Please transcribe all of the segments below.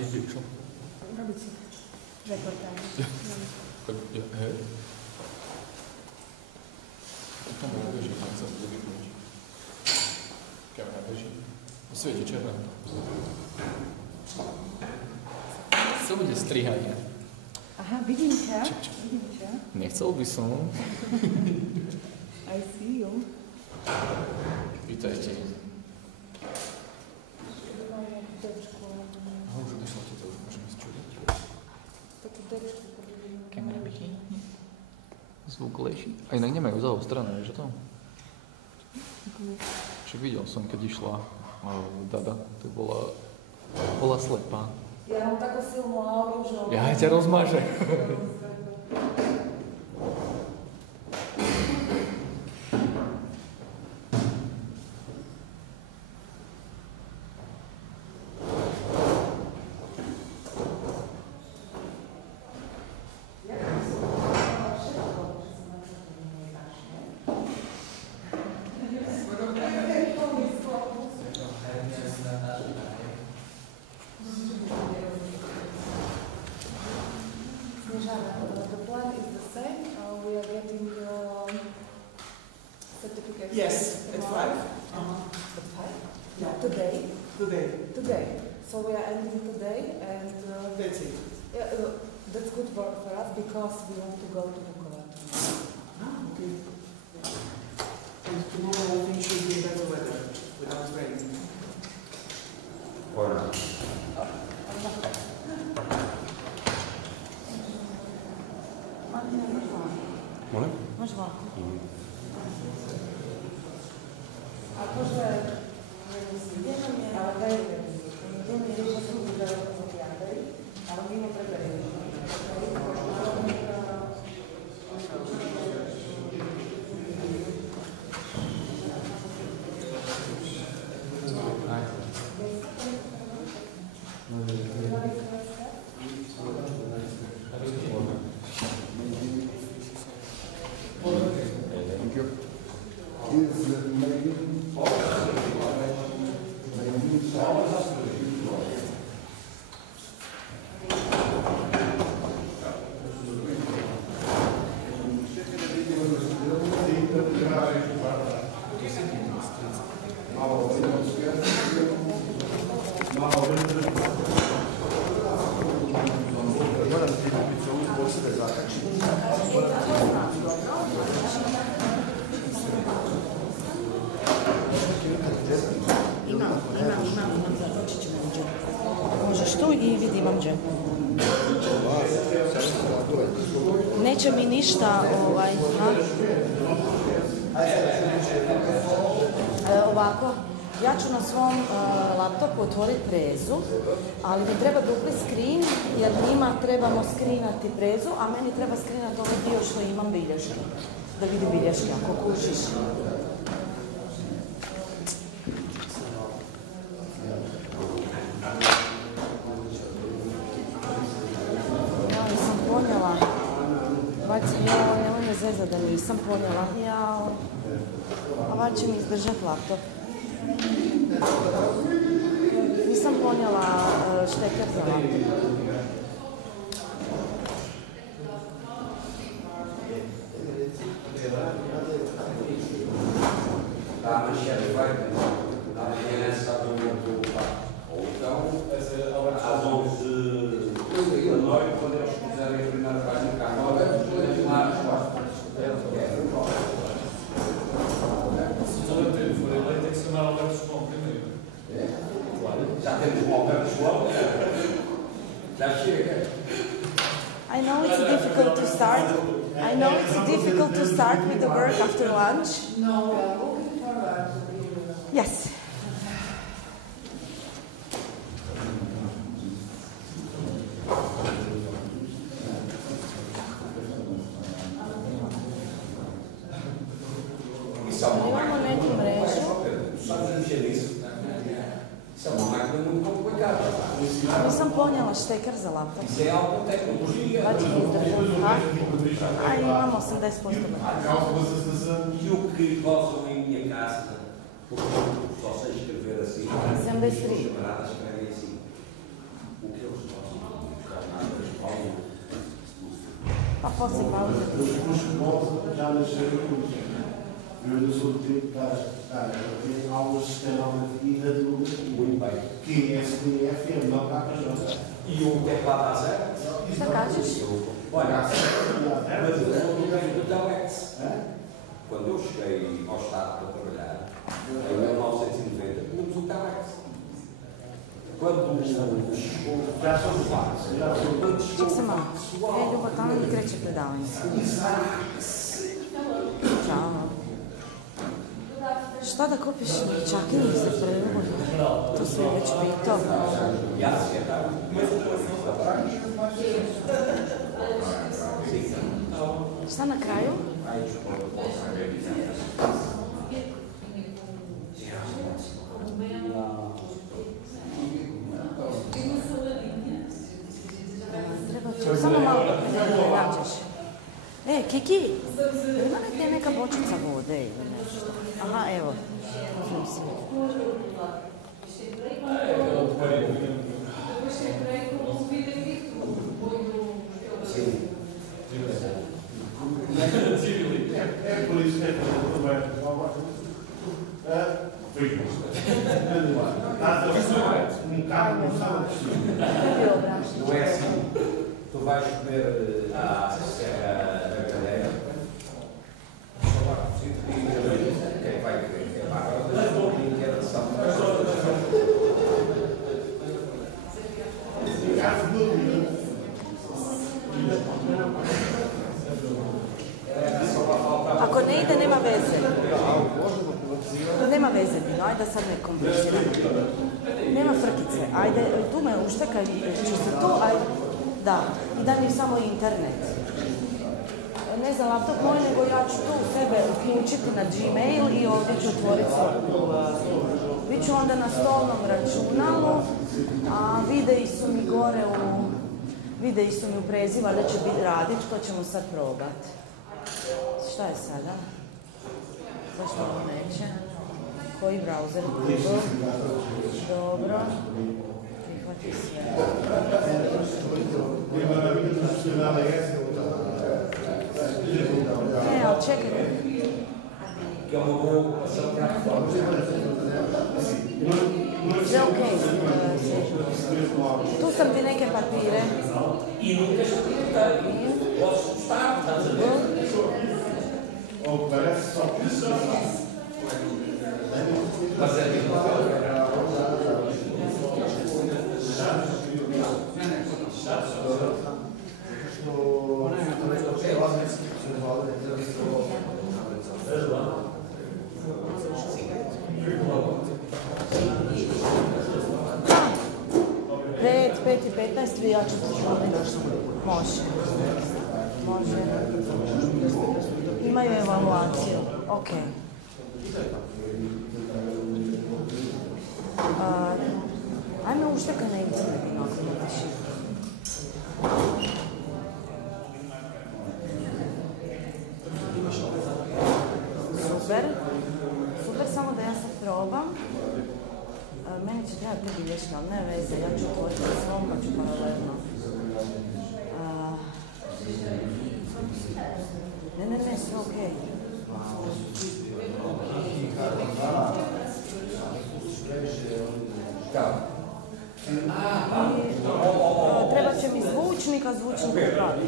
Ajde, ti išlo. Robit ću reportaž. Hej. Kamera beží, tak sa bude vypnúť. Kamera beží. Svieti červené. Co bude strihanie? Aha, vidím ťa. Vidím ťa. Nechcel by som. I see you. Vítajte. Aha, už došlo ti to, už môžem ísť čudiť. Takú dečku. Kamera beží. Zvuk leží. A inak nemajú zaostrené, vieš o tom? Však videl som, keď išla Dada, to bola slepá. Ja mám takú silnú auru, že... Ja ťa rozmáže. The plan is the same. We are getting certificates. Yes, at 5. At 5? Yeah. Today. So we are ending today, and That's it. yeah, that's good for us because we want to go to Vukovar. Okay. And tomorrow I think should be better weather without rain. Or not. Molim? Može ovako. Akože gdje nam je, ali da je gdje mi je više drugi da je opcijatari, ali mi ne preberili. Možeš tu i vidi imam džep. Neće mi ništa ovako. Ja ću na svom laptopu otvoriti prezu, ali mi treba dupli screen jer njima trebamo skrinati prezu, a meni treba skrinati ovaj dio što imam bilješke. Da vidi bilješke ako kužiš. Nemoj me zezat da nisam ponijela. A već će mi izdržati laptop. Nisam ponijela šteker za laptop. I know it's difficult to start. I know it's difficult to start with the work after lunch. No, we are looking forward to being with us. Yes. Imamo neku mrežu. Nisam ponijela šteker za laptop. Pa će mi izdržati. A imam 80%. E o que gozam em minha casa, só sei escrever assim, 73. camaradas escrevem assim. O que eles poslije pauze. Já nasceu eu não sou do tempo que tem aulas de vida que é SDF, não cá para jogar. E o que é que lá está certo? Šta kažeš? Olha, mas eu sou do meio do Telex. Quando eu cheguei ao Estado para trabalhar, em 1990, tínhamos o Telex. Quando chegou, já somos lá. Ček se malo. Ljubav, tamo mi kreće predavanje. Ćao. Šta da kupiš? Čakinju za prvu? To si već pitao. Šta na kraju? Treba ću, samo malo da ne nađeš. Kiki, ima negdje neka bočica vode ili nešto? Aha, evo. Uzmem si. É por isso que é Não é assim. Tu vais comer a galera. Quem vai querer? Quem vai querer? Ako ne ide, nema veze. Nema veze, Dino, ajde sad ne kompliciramo. Nema frkice, ajde, tu me uštekaj, čisto tu, ajde, da, i daj mi samo internet. Ne znam laptop moj, nego ja ću tu sebe uključiti na Gmail i ovdje ću otvoriti Biću onda na stolnom računalu, a videi su mi gore videi su mi u preziva da će biti radit, to ćemo sad probati. Šta je sada? Zašto ovo neće? Koji browser? Google. Dobro. Prihvati sve. Ali čekaj. Sve okej. Tu sam ti neke papire. Pet i 15, ja ću ti šuti. Može. Imaju evaluaciju. Ok. Ajme uštekaj na internet i nakon da piši. Super, samo da ja sad probam. Meni će trebati te bilješke, ali ne veze, ja ću otvoriti svom, pa ću paralelno. Ne, sve okej. Treba će mi zvučnik, a zvučnik je pravi.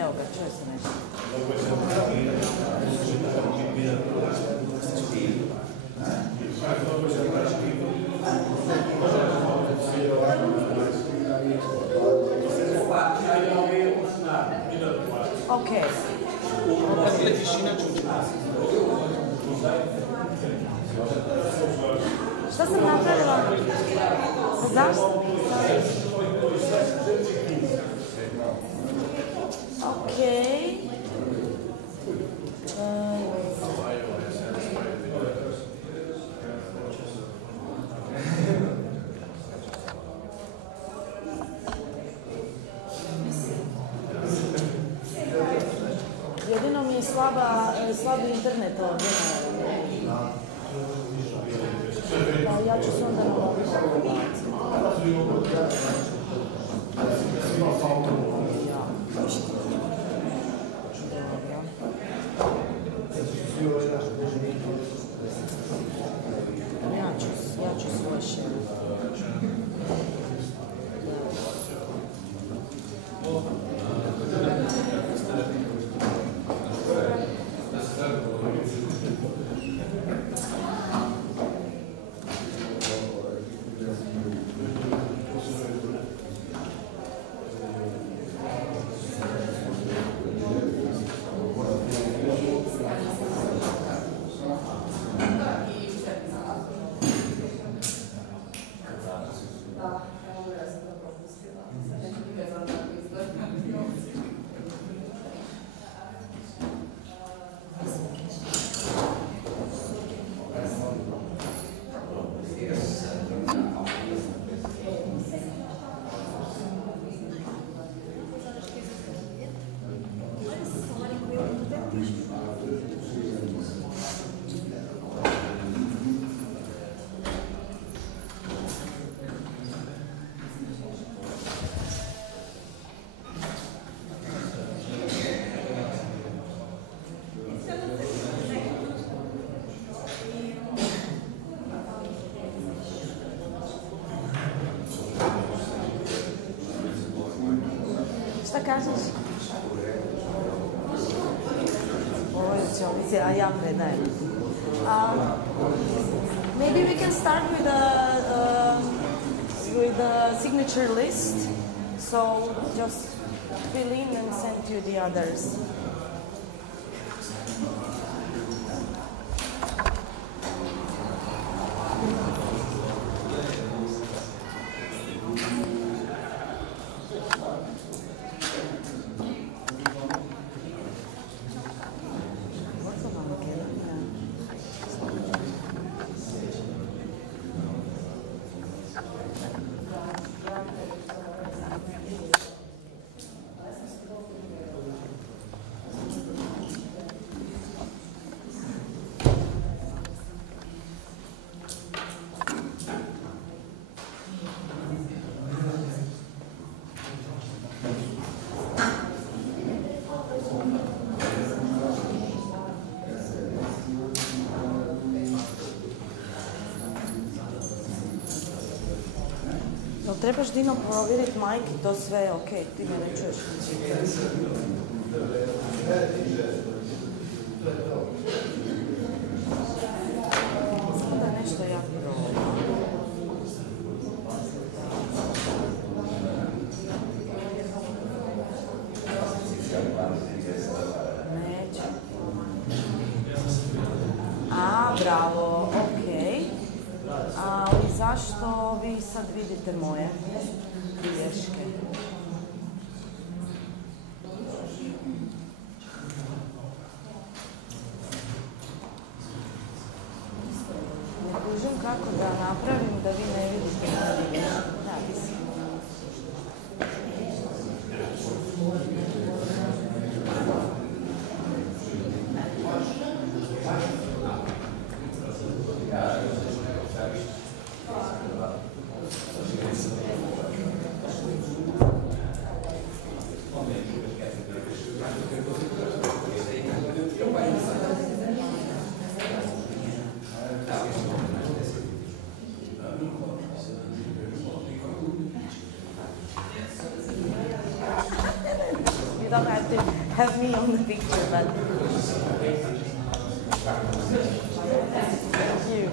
Evo ga, čuje se nešto. Ok. Šta sam napravila? Zašto? Okej. Jedino mi je slabi internet ovdje. Pa ja ću se onda na mobilu baciti. Ja ću svoj šer. Šta kažeš? Ovo je učionici, a ja predajem. Maybe we can start with the signature list. So just fill in and send to the others. Trebaš, Dino, provjeriti majki, to sve je okej, ti me ne čuješ. Samo da je nešto jako neću. Bravo, okej. Ali zašto vi sad vidite moje bilješke? Ne kužim kako da napravim da vi ne vidite moje bilješke. Da, mislim. You don't have to have me on the picture, but thank you.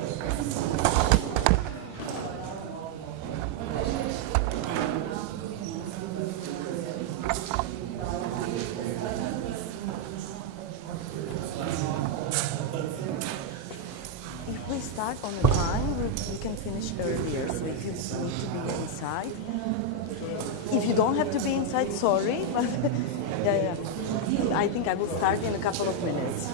start on a time, we can finish earlier. So if you need to be inside, if you don't have to be inside, sorry, but yeah. I think I will start in a couple of minutes.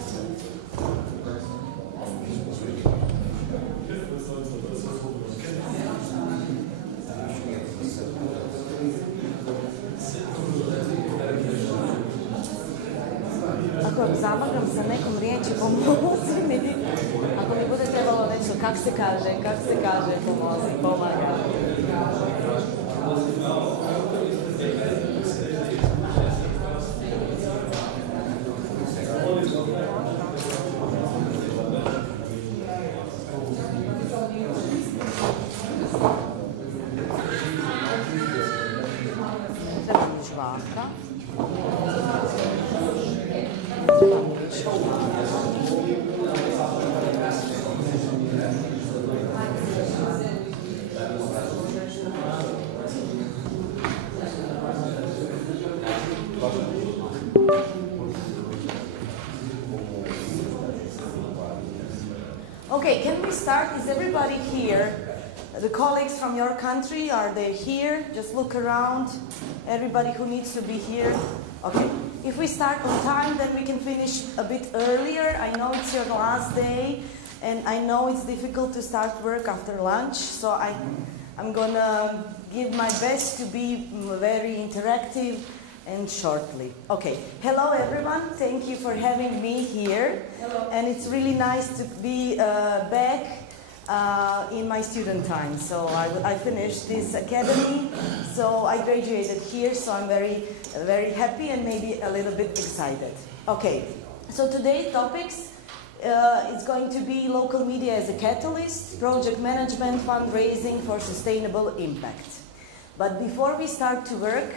Ako zamagam sa nekom riječi, pomozi mi. Ako mi bude trebalo nešto, kak se kaže, pomozi, pomaga. Treba mi žvaka. Okay, can we start? Is everybody here? The colleagues from your country, are they here? Just look around. Everybody who needs to be here. Okay. If we start on time, then we can finish a bit earlier. I know it's your last day, and I know it's difficult to start work after lunch, so I'm gonna give my best to be very interactive and shortly. Okay, hello everyone, thank you for having me here. Hello. And it's really nice to be back in my student time. So I finished this academy, so I graduated here, so I'm very happy and maybe a little bit excited. Okay, so today's topics is going to be local media as a catalyst, project management, fundraising for sustainable impact. But before we start to work,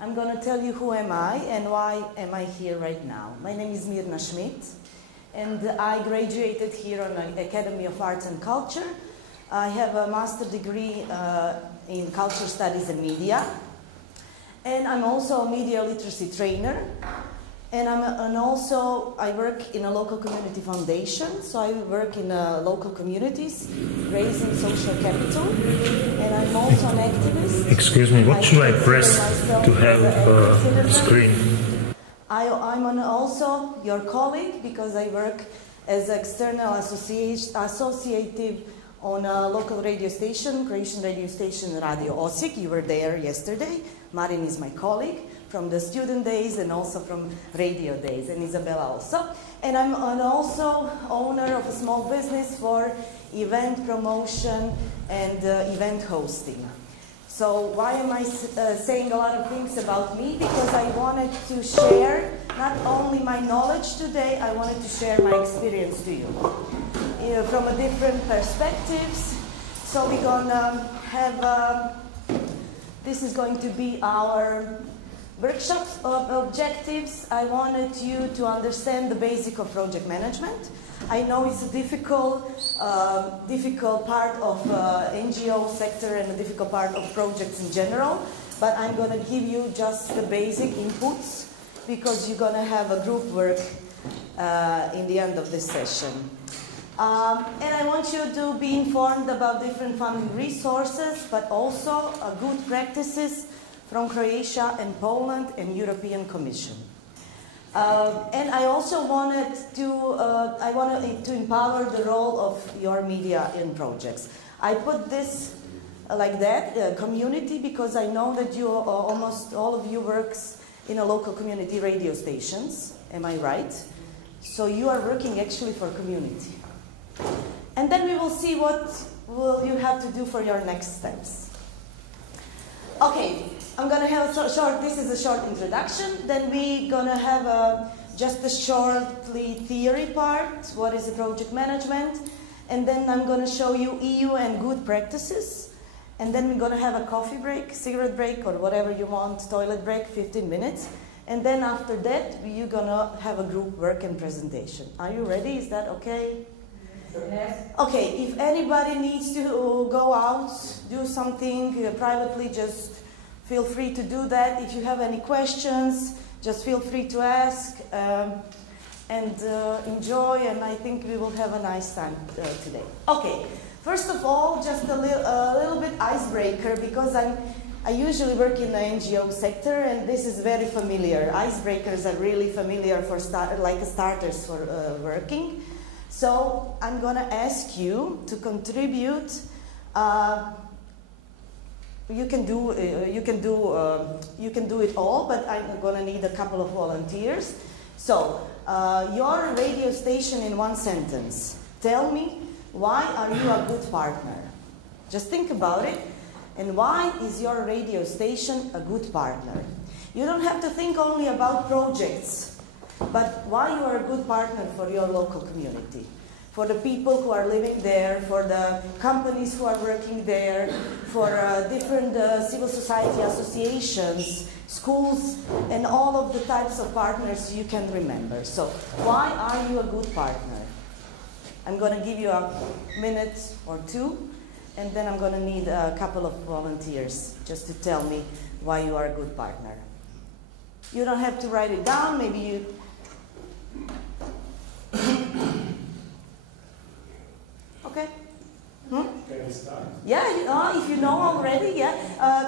I'm going to tell you who am I and why am I here right now. My name is Mirna Schmidt, and I graduated here on the Academy of Arts and Culture. I have a master's degree in culture studies and media, and I'm also a media literacy trainer. And I work in a local community foundation, so I work in local communities, raising social capital, and I'm also an activist. Excuse me, what should I press to have a screen? I'm also your colleague because I work as external associative on a local radio station, Croatian radio station Radio Osijek. You were there yesterday. Marin is my colleague from the student days and also from radio days, and Isabella also. And I'm also owner of a small business for event promotion and event hosting. So why am I saying a lot of things about me? Because I wanted to share not only my knowledge today, I wanted to share my experience to you from a different perspectives. So we're gonna have, this is going to be our workshop objectives. I wanted you to understand the basic of project management. I know it's a difficult part of NGO sector and a difficult part of projects in general, but I'm going to give you just the basic inputs because you're going to have a group work in the end of this session. And I want you to be informed about different funding resources, but also good practices from Croatia and Poland and European Commission. And I also wanted to empower the role of your media in projects. I put this like that, community, because I know that you almost all of you works in a local community radio stations. Am I right? So you are working actually for community. And then we will see what will you have to do for your next steps. Okay. I'm going to have this is a short introduction, then we're going to have just a shortly theory part, what is the project management, and then I'm going to show you EU and good practices, and then we're going to have a coffee break, cigarette break, or whatever you want, toilet break, 15 minutes, and then after that, you're going to have a group work and presentation. Are you ready? Is that okay? Yes. Okay, if anybody needs to go out, do something privately, just feel free to do that. If you have any questions, just feel free to ask. and enjoy, and I think we will have a nice time today. Okay, first of all, just a little bit icebreaker, because I usually work in the NGO sector, and this is very familiar. Icebreakers are really familiar for starters for working. So I'm going to ask you to contribute. You can do it all, but I'm going to need a couple of volunteers. So your radio station in one sentence. Tell me, why are you a good partner? Just think about it. And why is your radio station a good partner? You don't have to think only about projects, but why you are a good partner for your local community, for the people who are living there, for the companies who are working there, for different civil society associations, schools, and all of the types of partners you can remember. So why are you a good partner? I'm going to give you a minute or two, and then I'm going to need a couple of volunteers just to tell me why you are a good partner. You don't have to write it down, maybe you... Okay. Hmm? Can we start? Yeah, if you know already, yeah.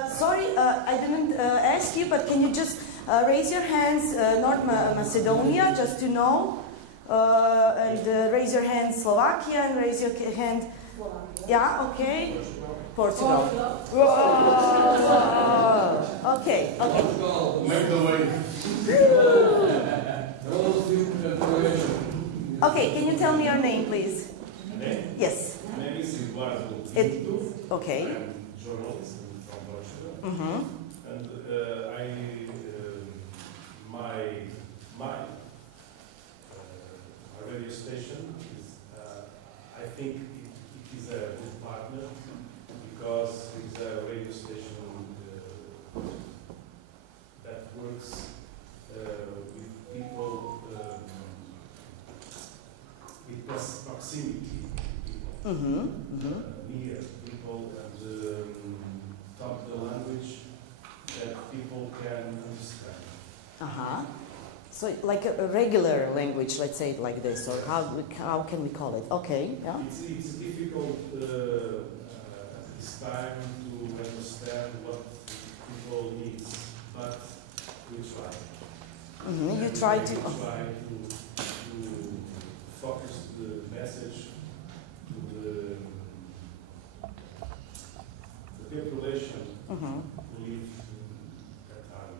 Sorry, I didn't ask you, but can you just raise your hands, North Macedonia, just to know, and raise your hand Slovakia, and raise your hand... Yeah, okay. Portugal. Okay, okay. Make the way. Okay, can you tell me your name, please? Name? Yes. My name is Eduardo. Okay. I'm a journalist from Portugal. Mm-hmm. And my radio station is, I think it is a good partner, because it's a radio station that works with people, with proximity people, near people, and talk the language that people can understand. Uh-huh. So like a regular language, let's say it like this, or how can we call it? Okay, yeah. It's difficult at this time to understand what people need, but we try. Mm-hmm. You try to... We try to focus the message to the population who live in that area.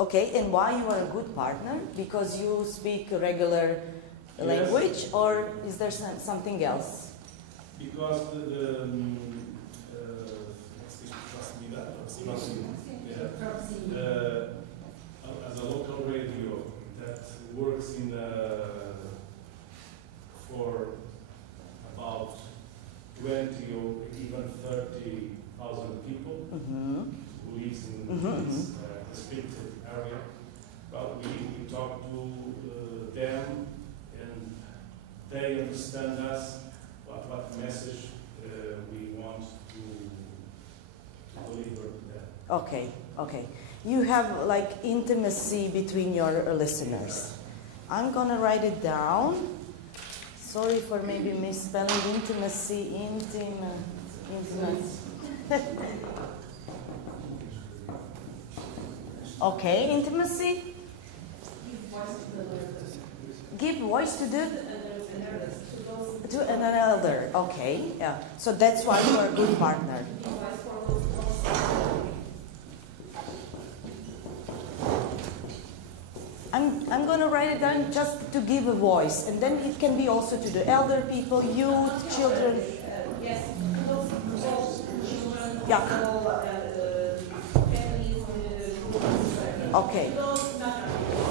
Okay, and why you are a good partner? Because you speak a regular language, or is there something else? Because as a local radio that works for about 20 or even 30,000 people who lives in this restricted area, but we talk to them, and they understand us, what message we want to deliver to them. Okay, okay. You have like intimacy between your listeners. I'm gonna write it down. Sorry for maybe misspelling intimacy, intimate. Okay, intimacy. Give voice to an elder. Okay, yeah. So that's why you are a good partner. I'm going to write it down just to give a voice, and then it can be also to the elder people, youth, children. Yes. Yeah. Okay.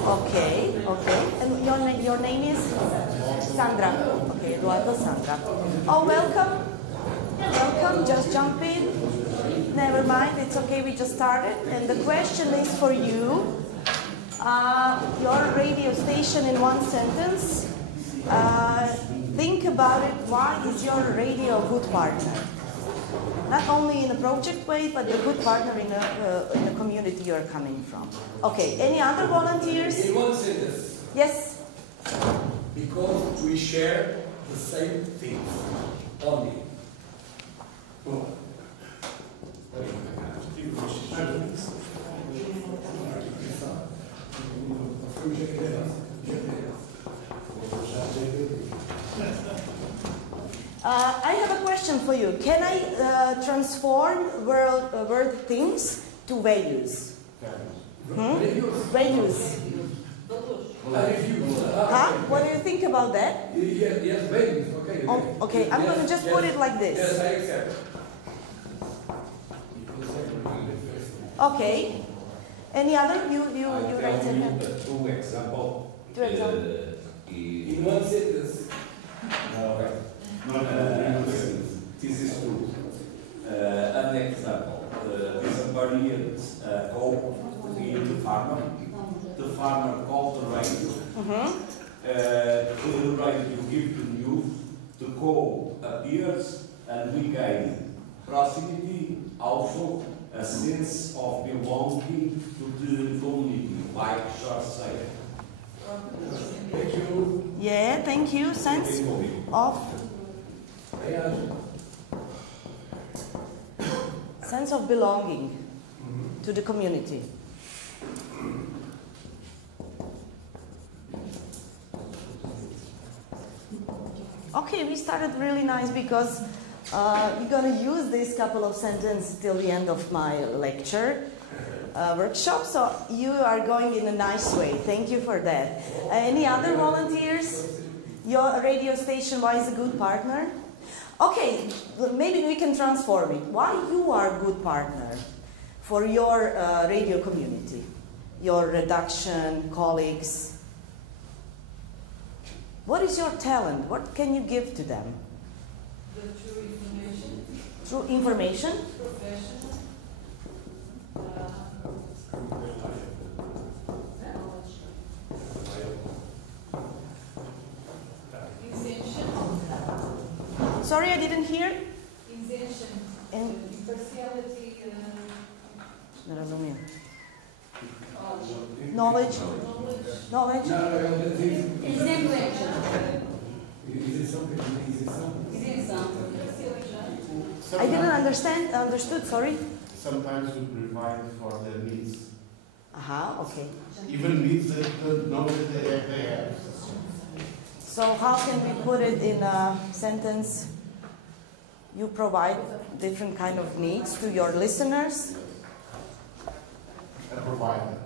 Okay. Okay. And your name is Sandra. Okay, Eduardo, Sandra. Oh, welcome. Welcome. Just jump in. Never mind. It's okay. We just started. And the question is for you. Your radio station in one sentence. Think about it. Why is your radio a good partner? Not only in a project way, but a good partner in the community you're coming from. Okay, any other volunteers? In one sentence. Yes. Because we share the same things only. I have a question for you. Can I transform word things to values? Values. Huh? What do you think about that? Yes, values. Okay. Oh, okay, I'm going to just put it like this. Yes, I accept. Okay. Any other? You raise your hand. Two examples. Two examples. In one sentence. This is true. An example. This variant call the farmer. The farmer calls the radio. The radio gives the news. The call appears, and we gain proximity, also a sense of belonging to the community, like short sale. Thank you. Yeah, thank you. Sense of belonging to the community. Okay, we started really nice because we're going to use this couple of sentences till the end of my lecture workshop, so you are going in a nice way. Thank you for that. Any other volunteers? Your radio station, why is a good partner? Okay, maybe we can transform it. Why you are a good partner for your radio community, your redaction, colleagues? What is your talent? What can you give to them? The true information. True information? Professional. Isention. Sorry, I didn't hear. Isention. Impartiality. Не розумію. Knowledge. Knowledge. I didn't understood, sorry. Sometimes we provide for their needs. Aha, okay. Even needs that knowledge they have. So how can we put it in a sentence? You provide different kind of needs to your listeners. A provider.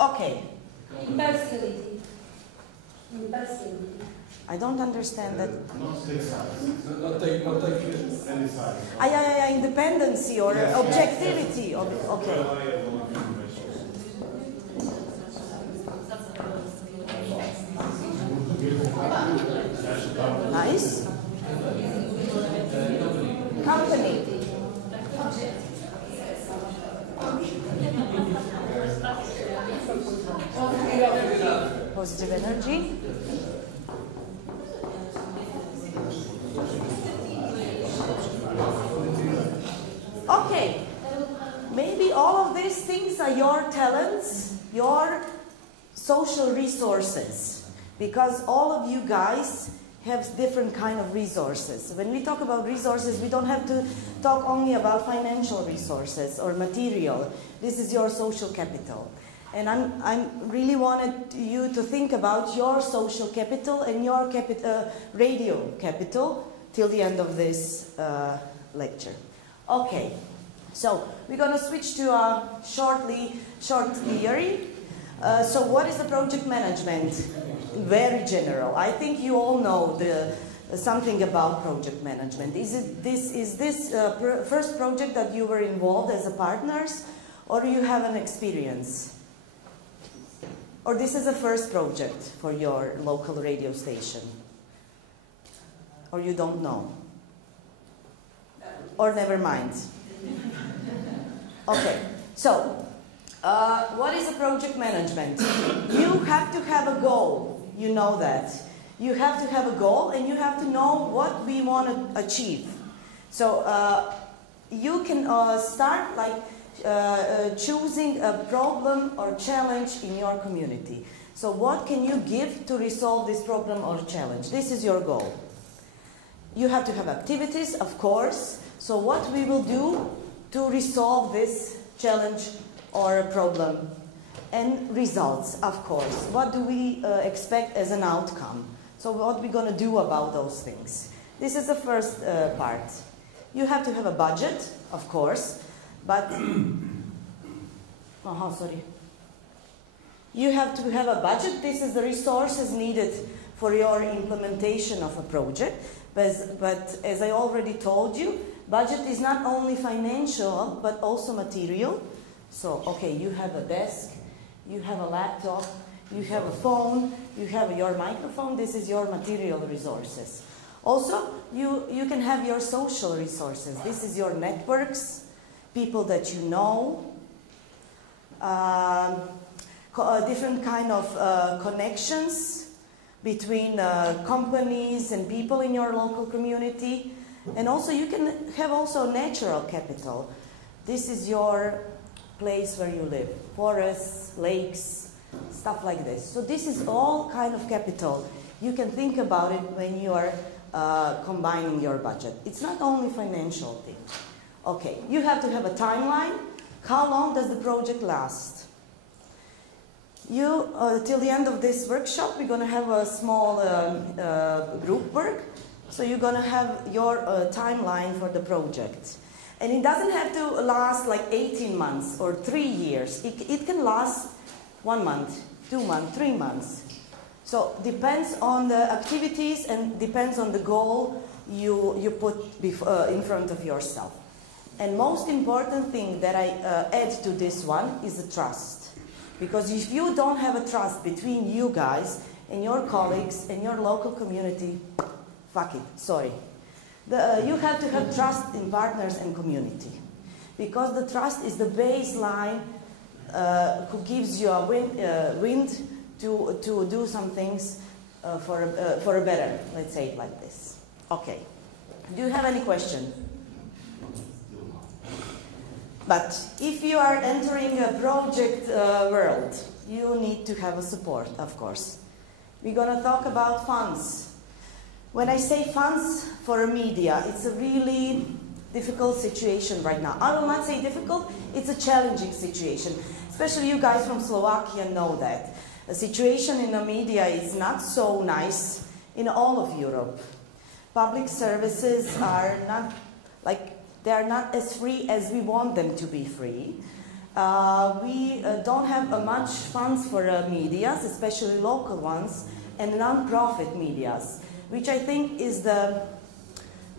Okay. Impartiality. Impartiality. I don't understand that. Not take sides. Not take Any sides. Yeah, independency or Yes, objectivity. yes. Okay. Nice. Company. Positive energy. Okay. Maybe all of these things are your talents, your social resources, because all of you guys have different kind of resources. When we talk about resources, we don't have to talk only about financial resources or material. This is your social capital. And I really wanted you to think about your social capital and your radio capital till the end of this lecture. Okay, so we're going to switch to a short theory. So what is the project management? Very general. I think you all know something about project management. Is this first project that you were involved as a partners, or do you have an experience? Or this is the first project for your local radio station? Or you don't know? Or never mind. Okay, so what is a project management? You have to have a goal, you know that. You have to have a goal and you have to know what we want to achieve. So you can start like choosing a problem or challenge in your community. So what can you give to resolve this problem or challenge? This is your goal. You have to have activities, of course. So what we will do to resolve this challenge or problem? And results, of course. What do we expect as an outcome? So what we're going to do about those things? This is the first part. You have to have a budget, of course, but sorry. You have to have a budget. This is the resources needed for your implementation of a project. But as I already told you, budget is not only financial, but also material. So, okay, you have a desk, you have a laptop, you have a phone, you have your microphone. This is your material resources. Also, you can have your social resources. This is your networks, people that you know, different kind of connections between companies and people in your local community. And also you can have also natural capital. This is your place where you live. Forests, lakes, stuff like this. So this is all kind of capital. You can think about it when you are combining your budget. It's not only financial thing. Okay, you have to have a timeline. How long does the project last? You, till the end of this workshop, we're going to have a small group work. So you're going to have your timeline for the project. And it doesn't have to last like 18 months or 3 years. It can last 1 month, 2 months, 3 months. So depends on the activities and depends on the goal you put in front of yourself. And most important thing that I add to this one is the trust. Because if you don't have a trust between you guys and your colleagues and your local community, fuck it, sorry. You have to have trust in partners and community. Because the trust is the baseline who gives you a wind to do some things for a better, let's say it like this. Okay. Do you have any question? But if you are entering a project world, you need to have a support, of course. We're going to talk about funds. When I say funds for media, it's a really difficult situation right now. I will not say difficult, it's a challenging situation. Especially you guys from Slovakia know that. The situation in the media is not so nice in all of Europe. Public services are not, they are not as free as we want them to be free. We don't have much funds for medias, especially local ones, and non-profit medias, which I think is the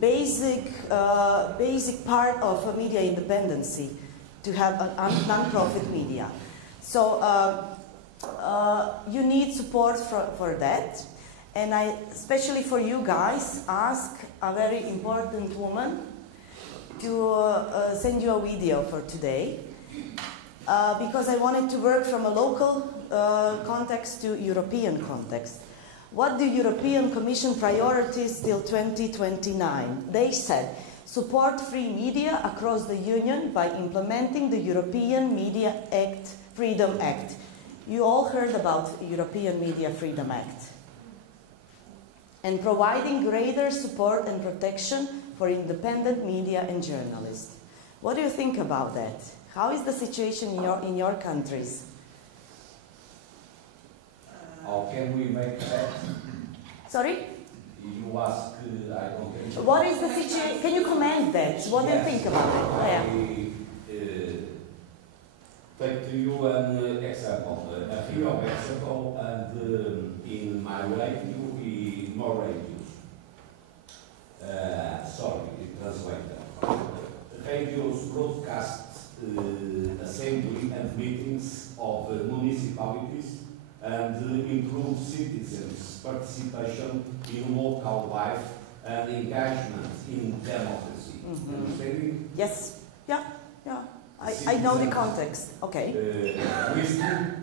basic part of media independency, to have a non-profit media. So you need support for that. And I, especially for you guys, ask a very important woman to send you a video for today. Because I wanted to work from a local context to European context. What do European Commission priorities till 2029? They said, support free media across the Union by implementing the European Media Act, Freedom Act. You all heard about European Media Freedom Act. And providing greater support and protection for independent media and journalists. What do you think about that? How is the situation in your countries? How can we make that? Sorry? You ask, I don't think. What is the situation? Can you comment that? What do you think about it? Yeah. Take to you an example, a real example, and in my radio, in more radios. Sorry, translator. Radios broadcast assembly and meetings of municipalities and improve citizens' participation in local life and engagement in democracy. Understanding? Yes. Yeah. Yeah. I know the context. Okay. Listening,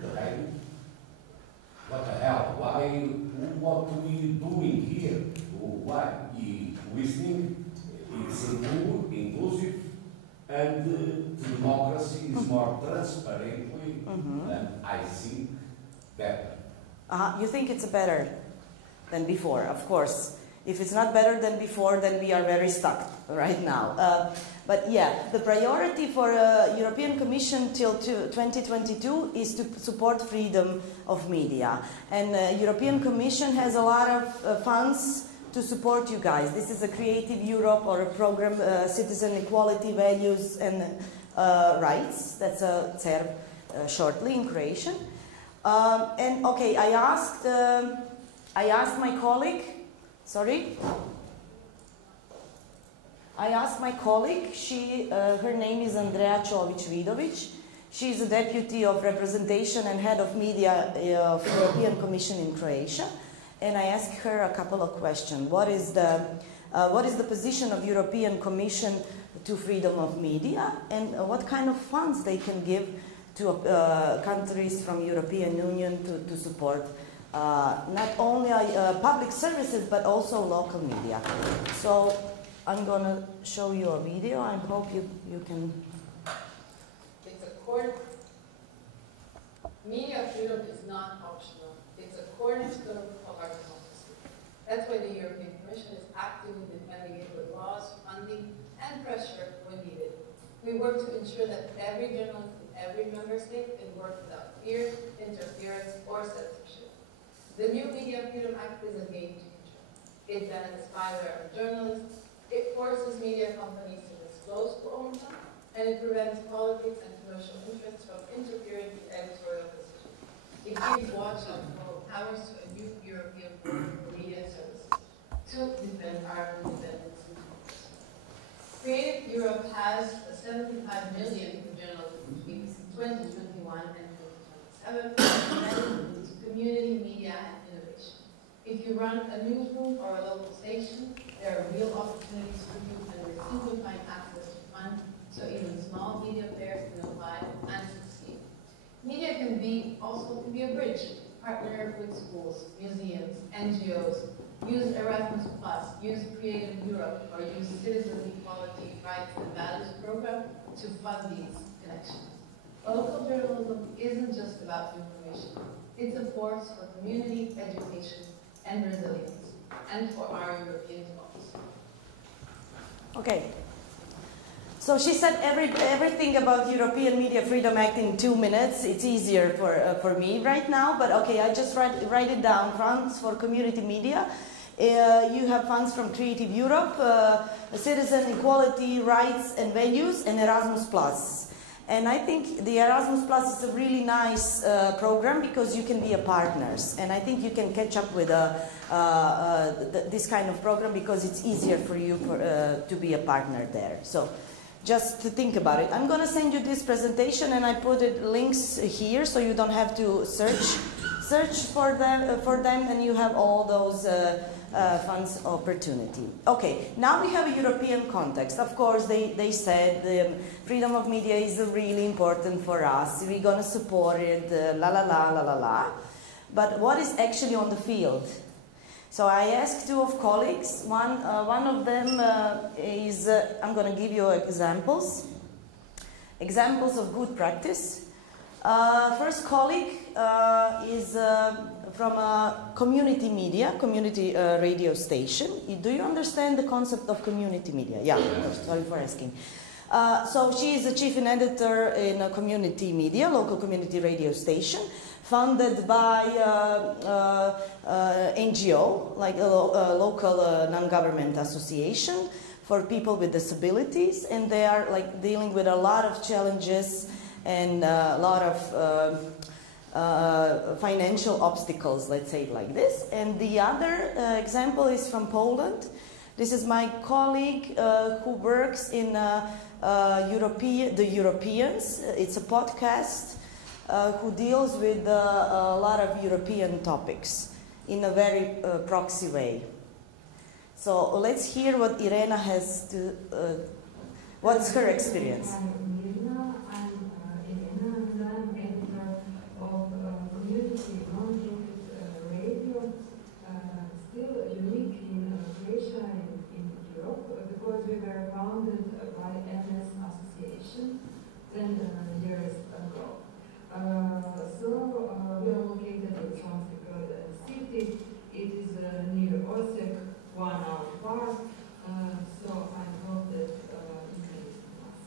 what the hell? Why? What are we doing here? Why? Listening, it's inclusive, and democracy I think better. You think it's better than before, of course. If it's not better than before, then we are very stuck right now. But yeah, the priority for European Commission till 2022 is to support freedom of media. And European Commission has a lot of funds to support you guys. This is a Creative Europe or a program, Citizen Equality, Values and Rights. That's a CERV shortly in Croatian. And okay, I asked my colleague, I asked my colleague, her name is Andrea Čović-Vidović. She's a deputy of representation and head of media of the European Commission in Croatia. And I asked her a couple of questions. What is the position of European Commission to freedom of media, and what kind of funds they can give to countries from European Union to support not only public services but also local media. So I'm going to show you a video. I hope you can. It's a core. Media freedom is not optional. It's a cornerstone of our democracy. That's why the European Commission is actively defending it with laws, funding, and pressure when needed. We work to ensure that every journalist in every member state can work without fear, interference, or censorship. The new Media Freedom Act is a game changer. It bans spyware on journalists, it forces media companies to disclose who owns them, and it prevents politics and commercial interests from interfering with editorial decisions. It gives watchdog powers to a new European Board for Media Services to defend our independence and democracy. Creative Europe has 75 million for journalism between 2021 and 2027, and that includes community media and innovation. If you run a newsroom or a local station, there are real opportunities for you, and we're simplifying access to funds so even small media players can apply and succeed. Media can also be a bridge. Partner with schools, museums, NGOs, use Erasmus+, use Creative Europe, or use Citizen Equality, Rights and Values program to fund these connections. Local journalism isn't just about information. It's a force for community, education, and resilience, and for our European democracy. Okay. So she said everything about European Media Freedom Act in 2 minutes. It's easier for me right now, but okay, I just write it down. Funds for community media. You have funds from Creative Europe, Citizen Equality, Rights and Values, and Erasmus+. And I think the Erasmus Plus is a really nice program because you can be a partners. And I think you can catch up with this kind of program because it's easier for you to be a partner there. So just to think about it. I'm going to send you this presentation and I put links here so you don't have to search for them and you have all those funds opportunity. Okay, now we have a European context. Of course, they said the freedom of media is really important for us. We're going to support it, la la la la la la. But what is actually on the field? So I asked two of colleagues. One of them is, I'm going to give you examples of good practice. First colleague is from a community media, community radio station. Do you understand the concept of community media? Yeah, sorry for asking. So she is a chief and editor in a community media, local community radio station, funded by NGO, like a local non-government association for people with disabilities, and they are like dealing with a lot of challenges and a lot of financial obstacles, let's say it like this. And the other example is from Poland. This is my colleague who works in The Europeans. It's a podcast who deals with a lot of European topics in a very proxy way. So let's hear what Irena has to, what's her experience. We were founded by MS Association 10 years ago. We are located in Slavonski city. It is near Osijek, 1 hour apart. So I hope that you can listen to us.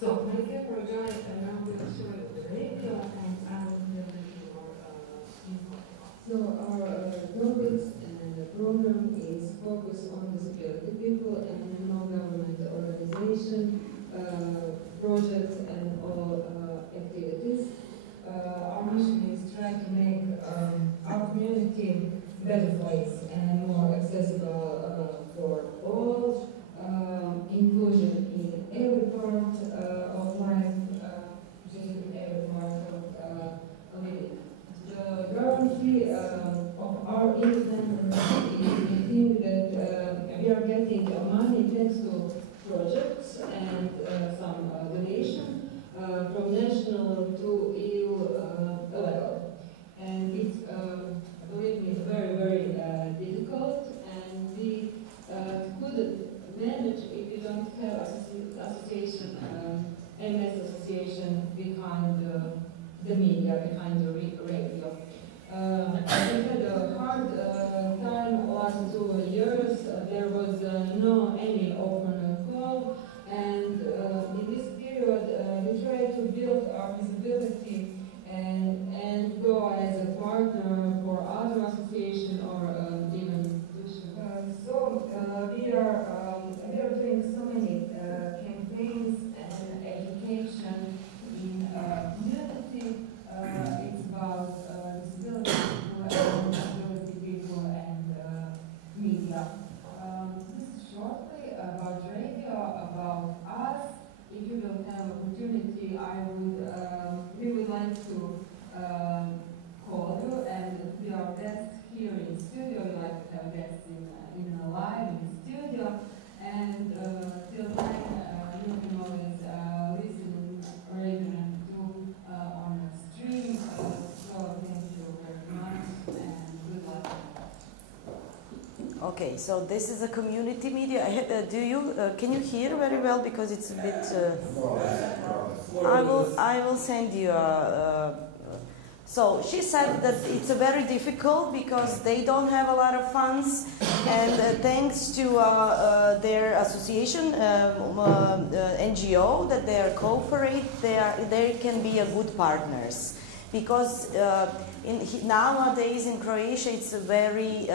So my camera guy now will show you the radio, and I will tell you more info. So our topics and the program is focused on disability people and non-government organization, projects and all activities. Our mission is try to make our community better place and more accessible for all, inclusion in every part of life, just in every part of living. The guarantee of our independence is the thing that we are getting money thanks to projects and some donation from national to EU level. And it's, believe me, very, very difficult, and we couldn't manage if we don't have association, MS association behind the media, behind the radio. We had a hard time last 2 years. There was no any open call, and in this period we tried to build our visibility and go as a partner for other association or even institution. So we are doing so many campaigns and education in community. It's about disability people and media. This is shortly about radio, about us. If you will have opportunity, we would like to call you, and we are guests here in studio. We like to have guests in a live in studio, and till then you can always listen radio and do on the stream. So thank you very much, and good luck. Okay, so this is a community media. Can you hear very well, because it's a bit. I will send you So she said that it's very difficult because they don't have a lot of funds, and thanks to their association, NGO, that they are cooperate, they can be a good partners. Because nowadays in Croatia it's very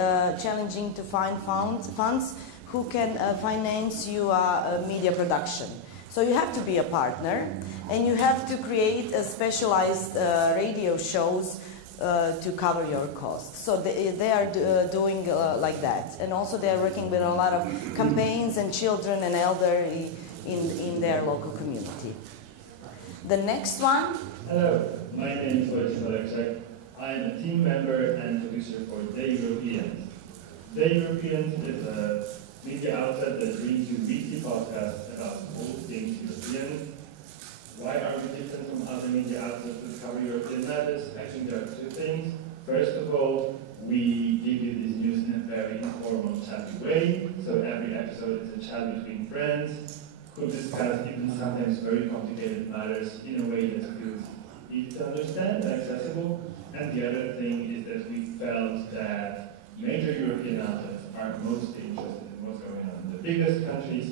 challenging to find funds who can finance you media production. So you have to be a partner, and you have to create a specialized radio shows to cover your costs. So they are doing like that. And also they are working with a lot of campaigns and children and elderly in their local community. The next one. Hello, my name is Boris Alexei. I am a team member and producer for The Europeans. The Europeans is a media outlet that brings you weekly podcasts about all things European. Why are we different from other media outlets that cover European matters? Actually, there are two things. First of all, we give you this news in a very informal, chatty way. So every episode is a chat between friends who discuss even sometimes very complicated matters in a way that feels easy to understand and accessible. And the other thing is that we felt that major European outlets are mostly interested in what's going on in the biggest countries,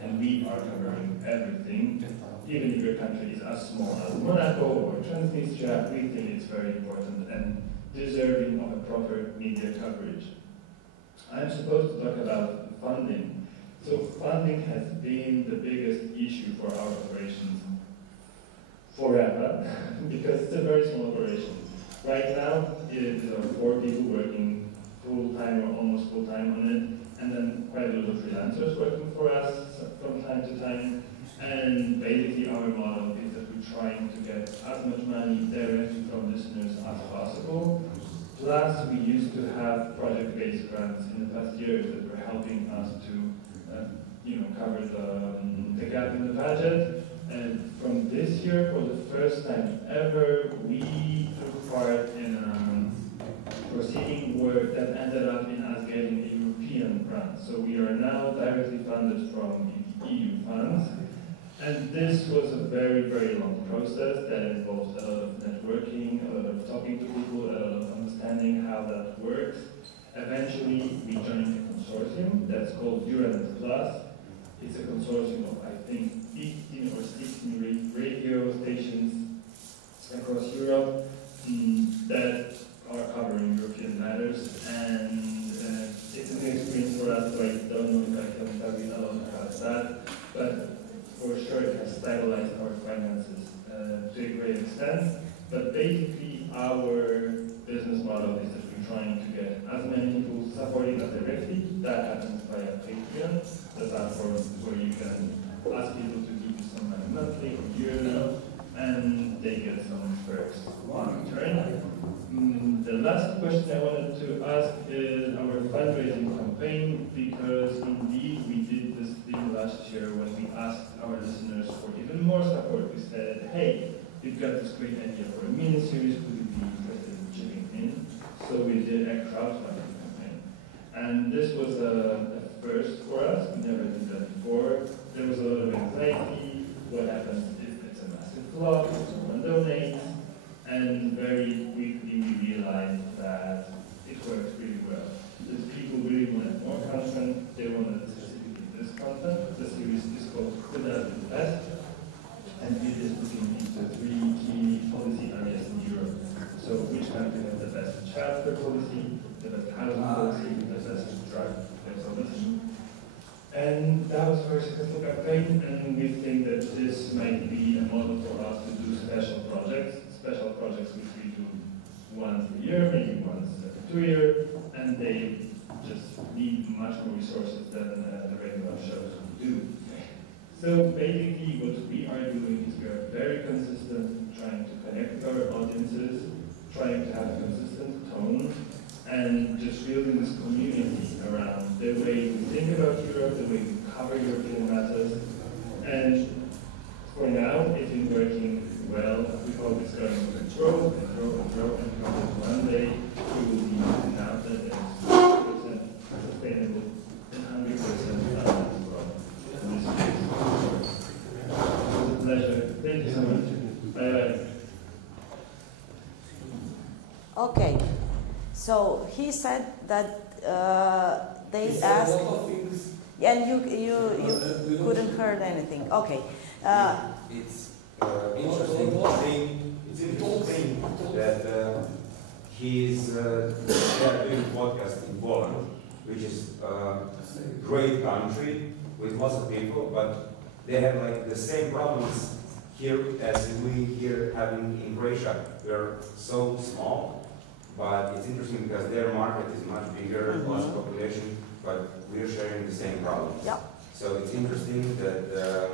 and we are covering everything. Even if your country is as small as Monaco or Transnistria, we think it's very important and deserving of a proper media coverage. I'm supposed to talk about funding. So funding has been the biggest issue for our operations forever, because it's a very small operation. Right now, there are 4 people working full-time or almost full-time on it, and then quite a lot of freelancers working for us from time to time. And basically our model is that we're trying to get as much money directly from listeners as possible. Plus, we used to have project-based grants in the past years that were helping us to cover the gap in the budget. And from this year, for the first time ever, we took part in a proceeding work that ended up in us getting a European grant. So we are now directly funded from EU funds. And this was a very, very long process that involved a lot of networking, a lot of talking to people, a lot of understanding how that works. Eventually, we joined a consortium that's called Euronet Plus. It's a consortium of, I think, 15 or 16 radio stations across Europe that are covering European matters, and it's a new experience for us, so I don't know if I can tell you a lot about that, but for sure it has stabilized our finances to a great extent. But basically our business model is that we're trying to get as many people supporting us directly. That happens via Patreon, the platform where you can ask people to give you some money monthly or yearly, and they get some perks in return. The last question I wanted to ask is our fundraising campaign, because indeed we did this thing last year when we asked our listeners for even more support. We said, hey, we've got this great idea for a mini-series, would you be interested in chipping in? So we did a crowdfunding campaign. And this was a first for us. We never did that before. There was a lot of anxiety. What happens if it's a massive flop, if someone donates? And very quickly we realized that it works really well. That people really wanted more content, they wanted specifically this content. The series is called Could Have Been Best, and it is looking into 3 key policy areas in Europe. So which country has the best childcare policy, the best housing policy, the best drug policy. And that was a very successful campaign, and we think that this might be a model for us to do special projects which we do once a year, maybe once every 2 years, and they just need much more resources than the regular shows do. So basically what we are doing is we are very consistent, trying to connect with our audiences, trying to have a consistent tone, and just building this community around the way we think about Europe, the way we cover European matters. And for now, it's been working well. We hope it's going to grow and grow and grow, and one day we will be announced that it's 100% sustainable and 100% grow. It was a pleasure. Thank you so much. Bye-bye. Okay. So he said that they asked, and you couldn't heard anything. Okay. It's interesting that he's doing podcast in Poland, which is a great country with lots of people, but they have like the same problems here as we here having in Croatia. We're so small, but it's interesting because their market is much bigger, lots of population, but we're sharing the same problems. Yep. So it's interesting that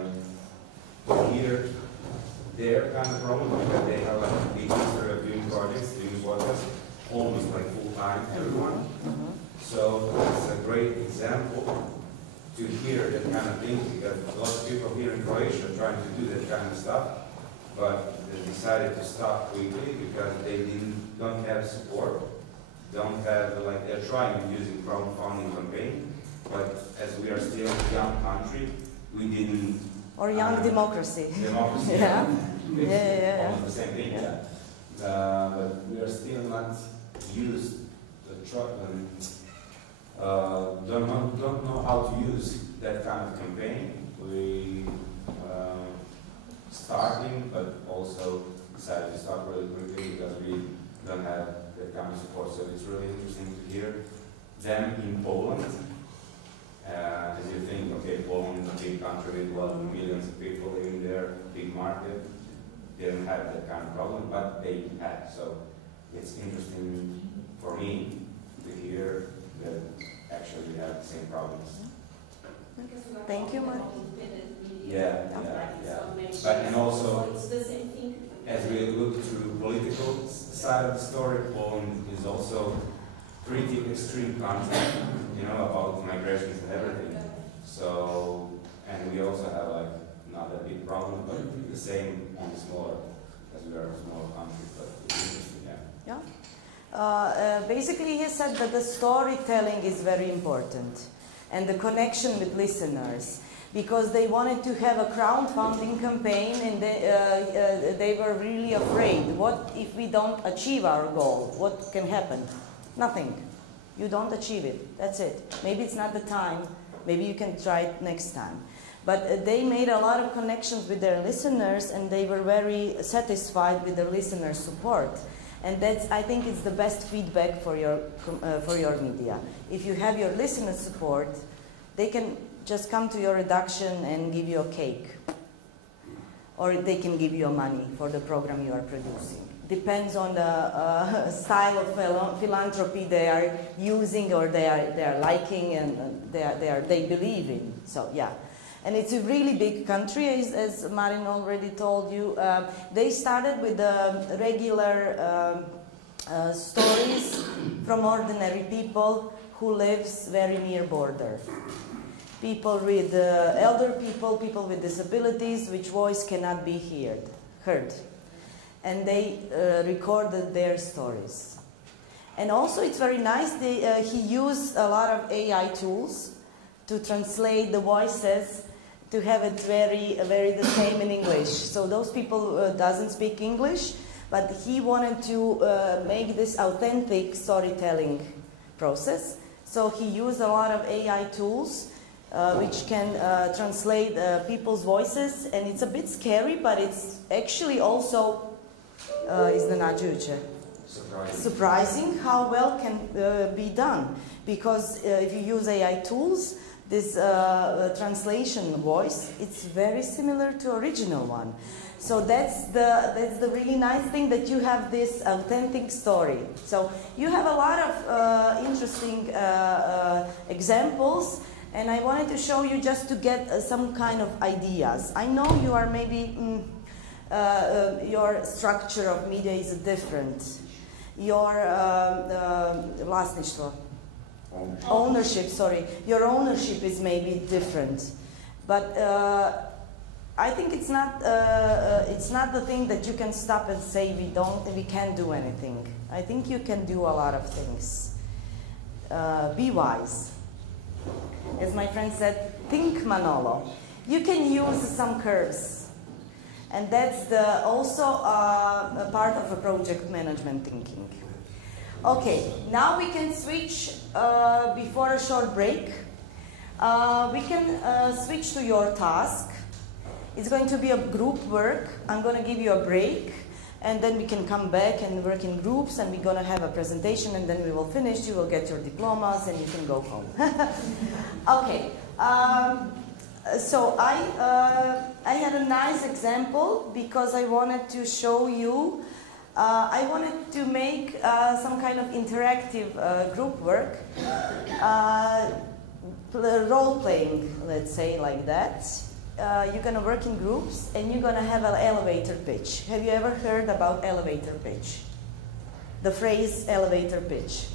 here their kind of problem because they have like a big history of doing projects, doing podcasts, almost like full-time, everyone. So it's a great example to hear that kind of thing, because a lot of people here in Croatia are trying to do that kind of stuff, but they decided to stop quickly because they don't have support, don't have, like, they're trying using crowdfunding campaign, but as we are still a young country, we didn't. Or young democracy. Democracy. Yeah. Yeah. Almost the same thing. Yeah. But we are still not used the don't know how to use that kind of campaign. We starting, but also decided to start really quickly because we don't have that kind of support. So it's really interesting to hear them in Poland. As you think, okay, Poland is a big country with millions of people living there, big market. They don't have that kind of problem, but they had. So it's interesting for me to hear that actually we have the same problems. Thank you, Mark. Yeah. But and also, as we look through the political side of the story, Poland is also pretty extreme country, about migrations and everything. So, and we also have like not a big problem, but the same on smaller, as we are a small country. But it's interesting, Yeah. Basically, he said that the storytelling is very important, and the connection with listeners. because they wanted to have a crowdfunding campaign, and they were really afraid. What if we don't achieve our goal? What can happen? Nothing. You don't achieve it. That's it. Maybe it's not the time. Maybe you can try it next time. But they made a lot of connections with their listeners, and they were very satisfied with their listener support. And that's, I think, it's the best feedback for your media. If you have your listener support, they can just come to your redaction and give you a cake. Or they can give you money for the program you are producing. Depends on the style of philanthropy they are using, or they are liking, and they believe in. So yeah, and it's a really big country, as Marin already told you. They started with the regular stories from ordinary people who lives very near border. People with elder people, people with disabilities, which voice cannot be heard. And they recorded their stories. And also it's very nice, he used a lot of AI tools to translate the voices to have it very the same in English. So those people doesn't speak English, but he wanted to make this authentic storytelling process. So he used a lot of AI tools which can translate people's voices, and it's a bit scary, but it's actually also iznenađujuće. Surprising how well can be done, because if you use AI tools, this translation voice, it's very similar to original one. So that's the really nice thing, that you have this authentic story. So you have a lot of interesting examples, and I wanted to show you just to get some kind of ideas. I know you are maybe your structure of media is different. Your vlasništvo, ownership, sorry. Your ownership is maybe different. But I think it's not the thing that you can stop and say we can't do anything. I think you can do a lot of things. Be wise. As my friend said, think Manolo. You can use some curves. And that's also a part of a project management thinking. Okay, now we can switch before a short break. We can switch to your task. It's going to be a group work. I'm going to give you a break, and then we can come back and work in groups, and we're going to have a presentation, and then we will finish. You will get your diplomas, and you can go home. Okay. So I had a nice example because I wanted to show you, I wanted to make some kind of interactive group work, role-playing, let's say like that. You're going to work in groups, and you're going to have an elevator pitch. Have you ever heard about elevator pitch? The phrase elevator pitch.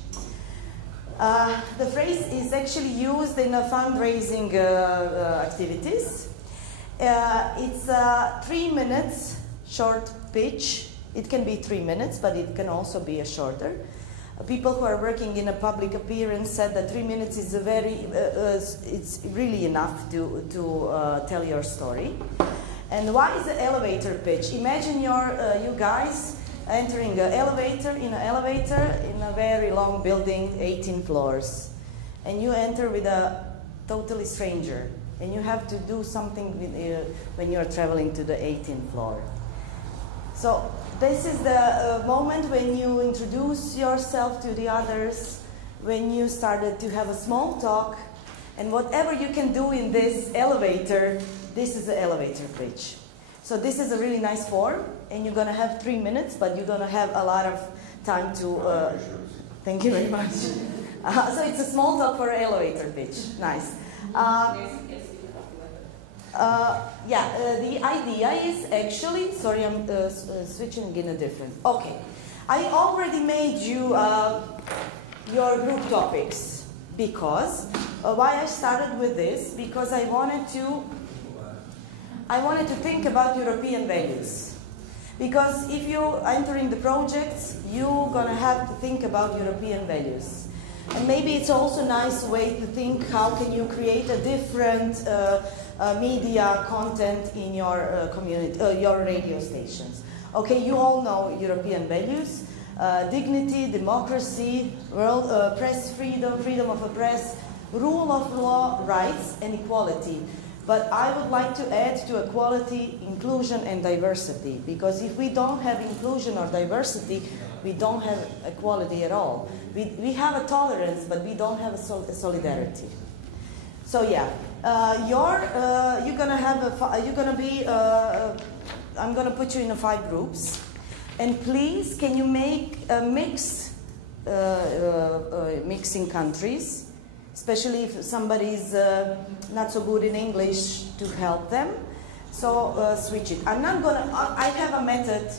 The phrase is actually used in fundraising activities. It's a 3 minutes short pitch. It can be 3 minutes, but it can also be a shorter. People who are working in a public appearance said that 3 minutes is it's really enough to tell your story. And why is the elevator pitch? Imagine you guys entering in an elevator in a very long building, 18 floors. And you enter with a totally stranger. And you have to do something when you're traveling to the 18th floor. So this is the moment when you introduce yourself to the others, when you started to have a small talk, and whatever you can do in this elevator, this is the elevator pitch. So this is a really nice form, and you're going to have 3 minutes, but you're going to have a lot of time to... thank you very much. So it's a small talk for an elevator pitch. Nice. The idea is actually... Sorry, I'm switching in a different... Okay. I already made you your group topics, because... why I started with this? Because I wanted to think about European values. Because if you're entering the projects, you're going to have to think about European values. And maybe it's also a nice way to think how can you create a different media content in your community, your radio stations. Okay, you all know European values: dignity, democracy, press freedom, freedom of the press, rule of law, rights, and equality. But I would like to add to equality, inclusion, and diversity, because if we don't have inclusion or diversity, we don't have equality at all. We have a tolerance, but we don't have a solidarity. So yeah, you're gonna have I'm gonna put you in 5 groups, and please, can you make a mixing countries? Especially if somebody's not so good in English, to help them. So switch it. I have a method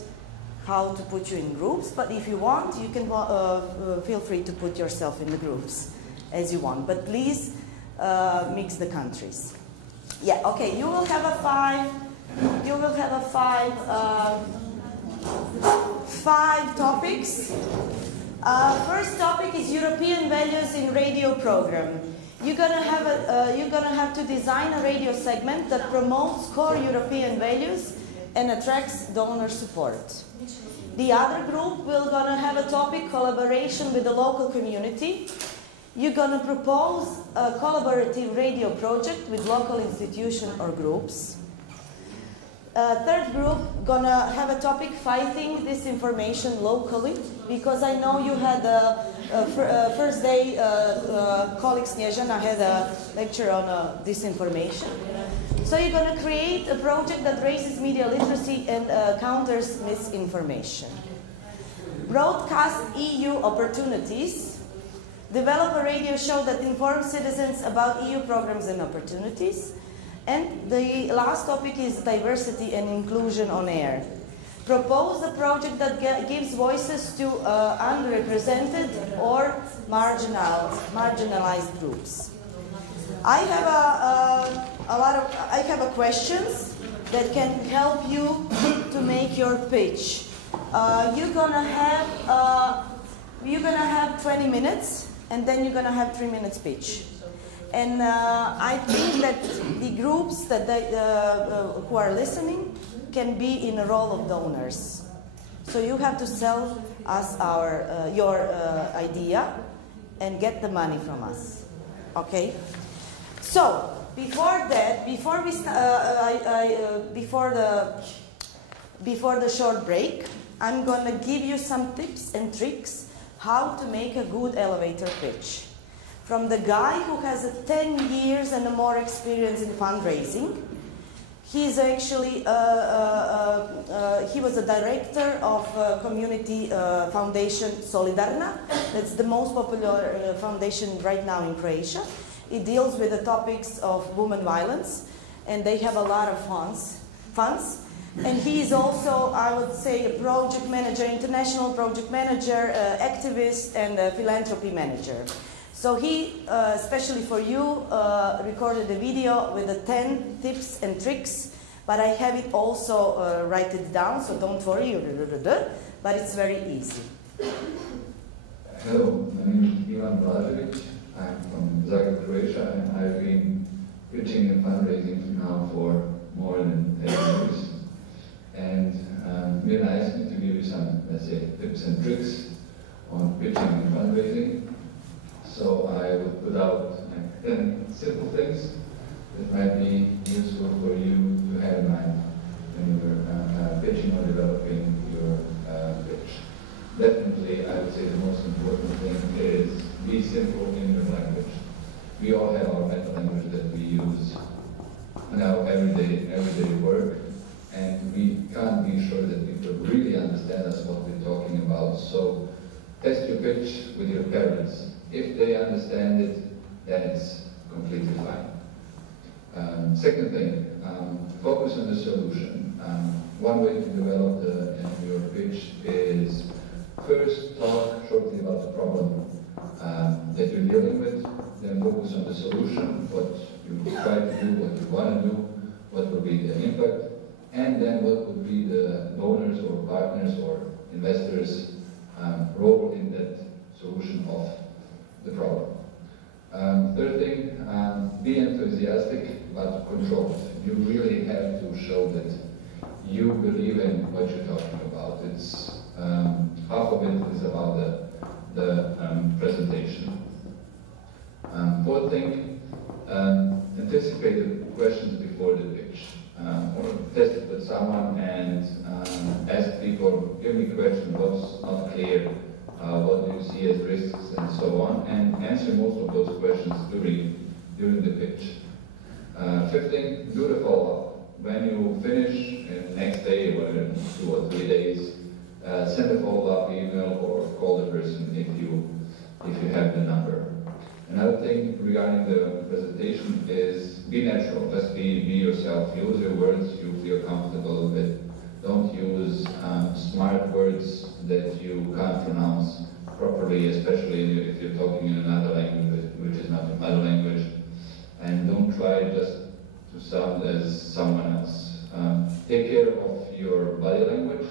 how to put you in groups, but if you want, you can feel free to put yourself in the groups as you want. But please mix the countries. Yeah, okay, you will have a 5 topics. First topic is European values in radio program. You're gonna have to design a radio segment that promotes core European values and attracts donor support. The other group will gonna have a topic: collaboration with the local community. You're gonna propose a collaborative radio project with local institutions or groups. Third group gonna have a topic: fighting disinformation locally, because I know you had first day colleague Snježana had a lecture on disinformation. So you're gonna create a project that raises media literacy and counters misinformation. Broadcast EU opportunities. Develop a radio show that informs citizens about EU programs and opportunities. And the last topic is diversity and inclusion on air. Propose a project that gives voices to unrepresented or marginalized groups. I have questions that can help you to make your pitch. You're gonna have 20 minutes, and then you're gonna have 3 minutes pitch. And I think that the groups that who are listening can be in a role of donors. So you have to sell us your idea and get the money from us. Okay? So before that, before the short break, I'm gonna give you some tips and tricks how to make a good elevator pitch. From the guy who has 10 years and more experience in fundraising. He's actually, he was a director of community foundation Solidarna. That's the most popular foundation right now in Croatia. It deals with the topics of women violence, and they have a lot of funds. And he is also, I would say, a project manager, international project manager, activist, and a philanthropy manager. So he, especially for you, recorded a video with the 10 tips and tricks, but I have it also write it down, so don't worry, but it's very easy. Hello, my name is Ivan Blažević. I'm from Zagreb, Croatia, and I've been pitching and fundraising now for more than 10 years. And Mirna asked me to give you some, let's say, tips and tricks on pitching and fundraising. So I would put out 10 simple things that might be useful for you to have in mind when you're pitching or developing your pitch. Definitely, I would say the most important thing is be simple in your language. We all have our meta language that we use in our everyday work, and we can't be sure that people really understand us what we're talking about. So test your pitch with your parents. If they understand it, then it's completely fine. Second thing, focus on the solution. One way to develop your pitch is first talk shortly about the problem that you're dealing with, then focus on the solution, what you try to do, what you want to do, what will be the impact, and then what would be the donors or partners or investors' role in that solution of the problem. Third thing, be enthusiastic but controlled. You really have to show that you believe in what you're talking about. It's half of it is about the presentation. Fourth thing, anticipate the questions before the pitch. Or test it with someone and ask people, give me questions, what's not clear, what do you see as risks, and so on, and answer most of those questions during the pitch. Fifth thing, do the follow-up. When you finish, next day or in 2 or 3 days, send a follow-up email or call the person if you have the number. Another thing regarding the presentation is be natural, just be yourself. Use your words you feel comfortable with. Don't use smart words that you can't pronounce properly, especially if you're talking in another language which is not a mother language. And don't try just to sound as someone else. Take care of your body language.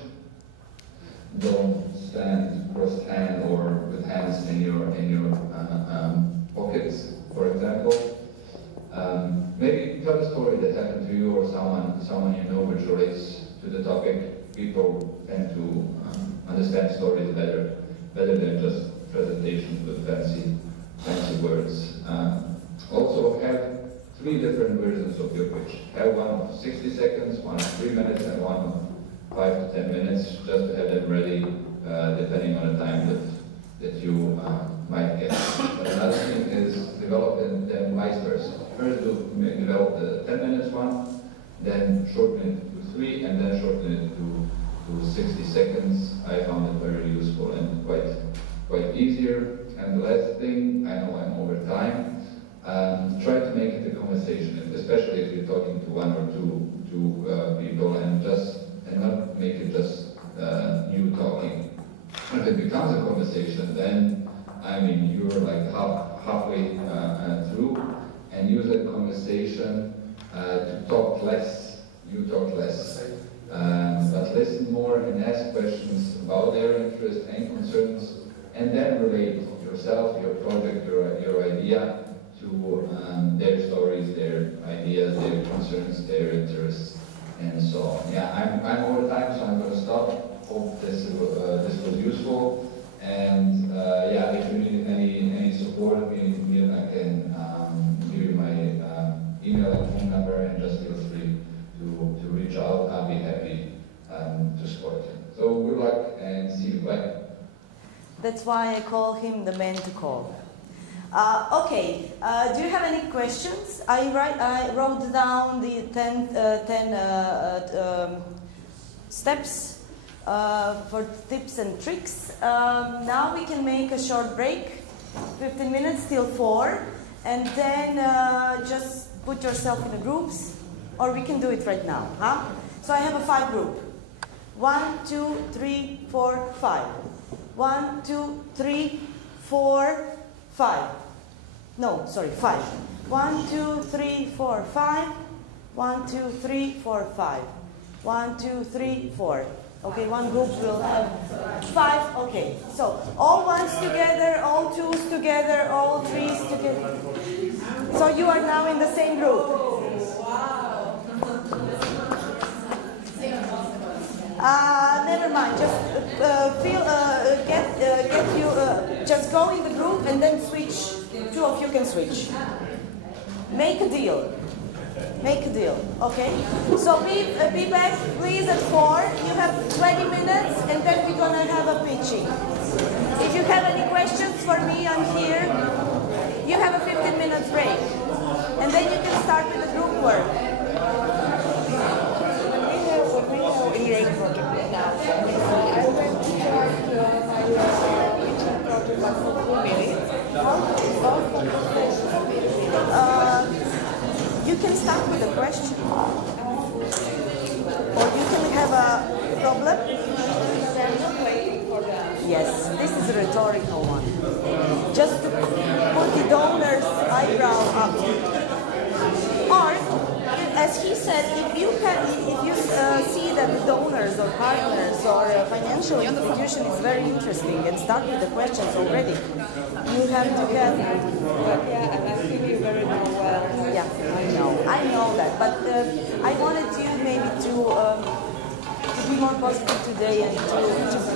Don't stand cross-hand or with hands in your pockets, for example. Maybe tell a story that happened to you or someone you know which relates to the topic. People tend to understand stories better than just presentations with fancy words. Also have 3 different versions of your pitch. Have one of 60 seconds, one of 3 minutes, and one of 5 to 10 minutes, just to have them ready, depending on the time that you might get. But another thing is develop them vice versa. First develop the 10 minutes one, then shorten it to 3, and then shorten it to 60 seconds. I found it very useful and quite easier. And the last thing, I know I'm over time, try to make it a conversation, especially if you're talking to 1 or 2 people, and not make it just you talking. If it becomes a conversation, then you're like halfway through, and use that conversation to talk less. You talk less, but listen more and ask questions about their interests and concerns, and then relate yourself, your project, your idea to their stories, their ideas, their concerns, their interests, and so on. Yeah, I'm over time, so I'm going to stop. Hope this was useful, and yeah, if you need any support, I can give you my email and phone number, and just feel free to reach out. I'll be happy to support you. So good luck and see you. Bye. That's why I call him the man to call. Okay, do you have any questions? I wrote down the 10 steps for tips and tricks. Now we can make a short break, 15 minutes till 4, and then just put yourself in the groups, or we can do it right now. Huh? So I have a 5 group. 1, 2, 3, 4, 5. 1, 2, 3, 4, 5. No, sorry, 5. 1, 2, 3, 4, 5. 1, 2, 3, 4, 5. 1, 2, 3, 4. Okay, one group will have 5. Okay, so all ones together, all twos together, all threes together. So you are now in the same group. Never mind. Just just go in the group and then switch. 2 of you can switch. Make a deal. Make a deal. Okay. So be back, please, at 4. You have 20 minutes, and then we're gonna have a pitching. If you have any questions for me, I'm here. You have a 15 minutes break, and then you can start with the group work. You can start with a question, or you can have a problem. Yes, this is a rhetorical one. Just to put the donor's eyebrow up. Or, as he said, if you see that the donors or partners or a financial institution is very interesting, and start with the questions already. You have to get. Yeah, and I think you very know well. Yeah. I know that, but I wanted you maybe to be more positive today and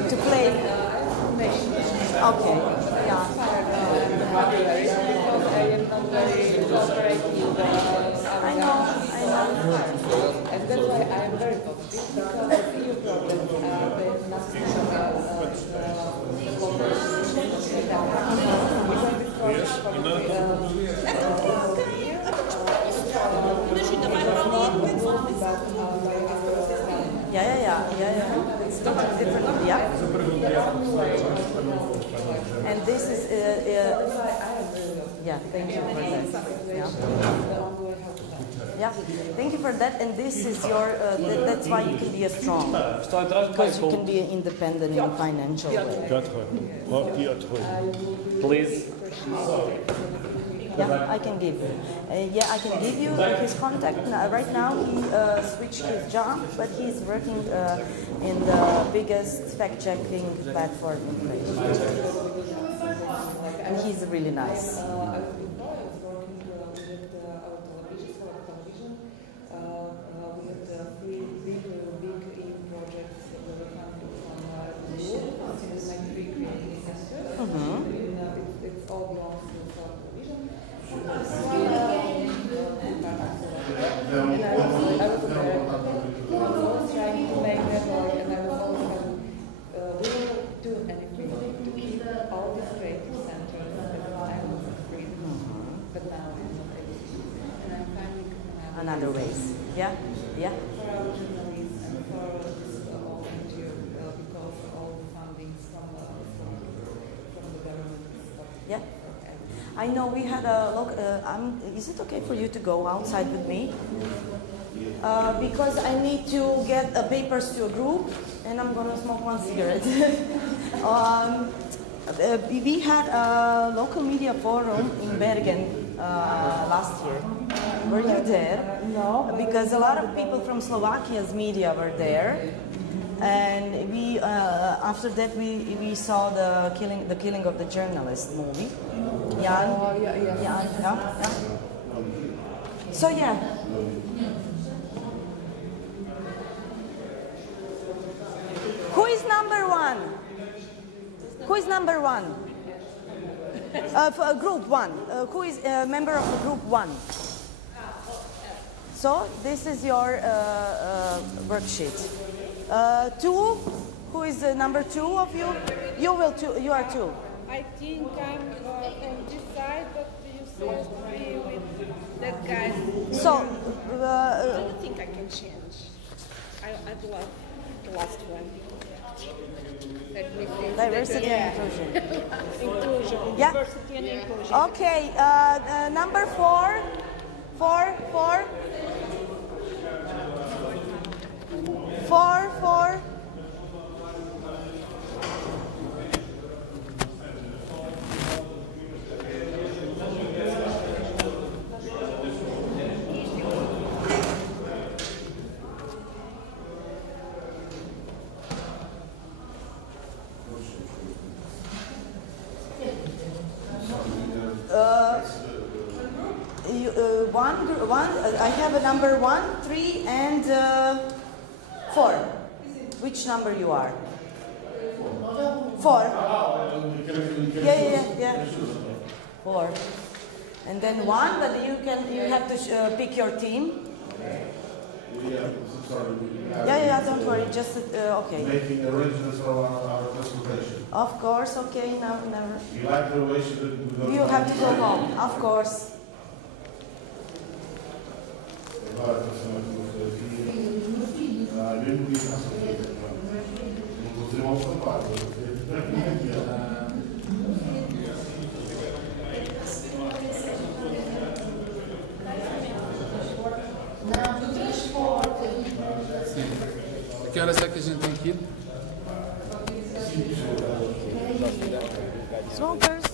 to play. Okay. Yeah. I know. And that's why I am very positive, because EU problems are the Yeah. It's totally different. Yeah. And this is yeah. Thank you for that. Yeah. Thank you for that. And this is your. That's why you can be a strong, because you can be independent in a financial way. Please. Yeah, I can give. I can give you his contact. Right now, he switched his job, but he's working in the biggest fact-checking platform in Croatia. And he's really nice. Another ways. Yeah. Yeah. I know we had a look. Is it okay for you to go outside with me? Because I need to get papers to a group, and I'm gonna smoke one cigarette. We had a local media forum in Bergen last year. Were you there? No. Because a lot of people from Slovakia's media were there, and we after that we saw the killing of the journalist movie. Jan. Yeah. So yeah. Who is number one? Who is number one? For group one. Who is a member of group one? So this is your worksheet. Two. Who is number two of you? You will two. You are two. I think I'm on this side, but you said be with that guy. So. I don't think I can change. I'd love the last one. Diversity and inclusion. Inclusion. Yeah. Diversity and inclusion. Okay. Number four. Four. I have a number 1, 3, and 4. Which number you are? 4. Yeah. 4. And then 1, but you have to pick your team. Yeah, don't worry, just okay. Making arrangements for our consultation. Of course, okay, never. You like the way she did? You have to go home, of course. Que horas é que a gente tem que ir? Smokers.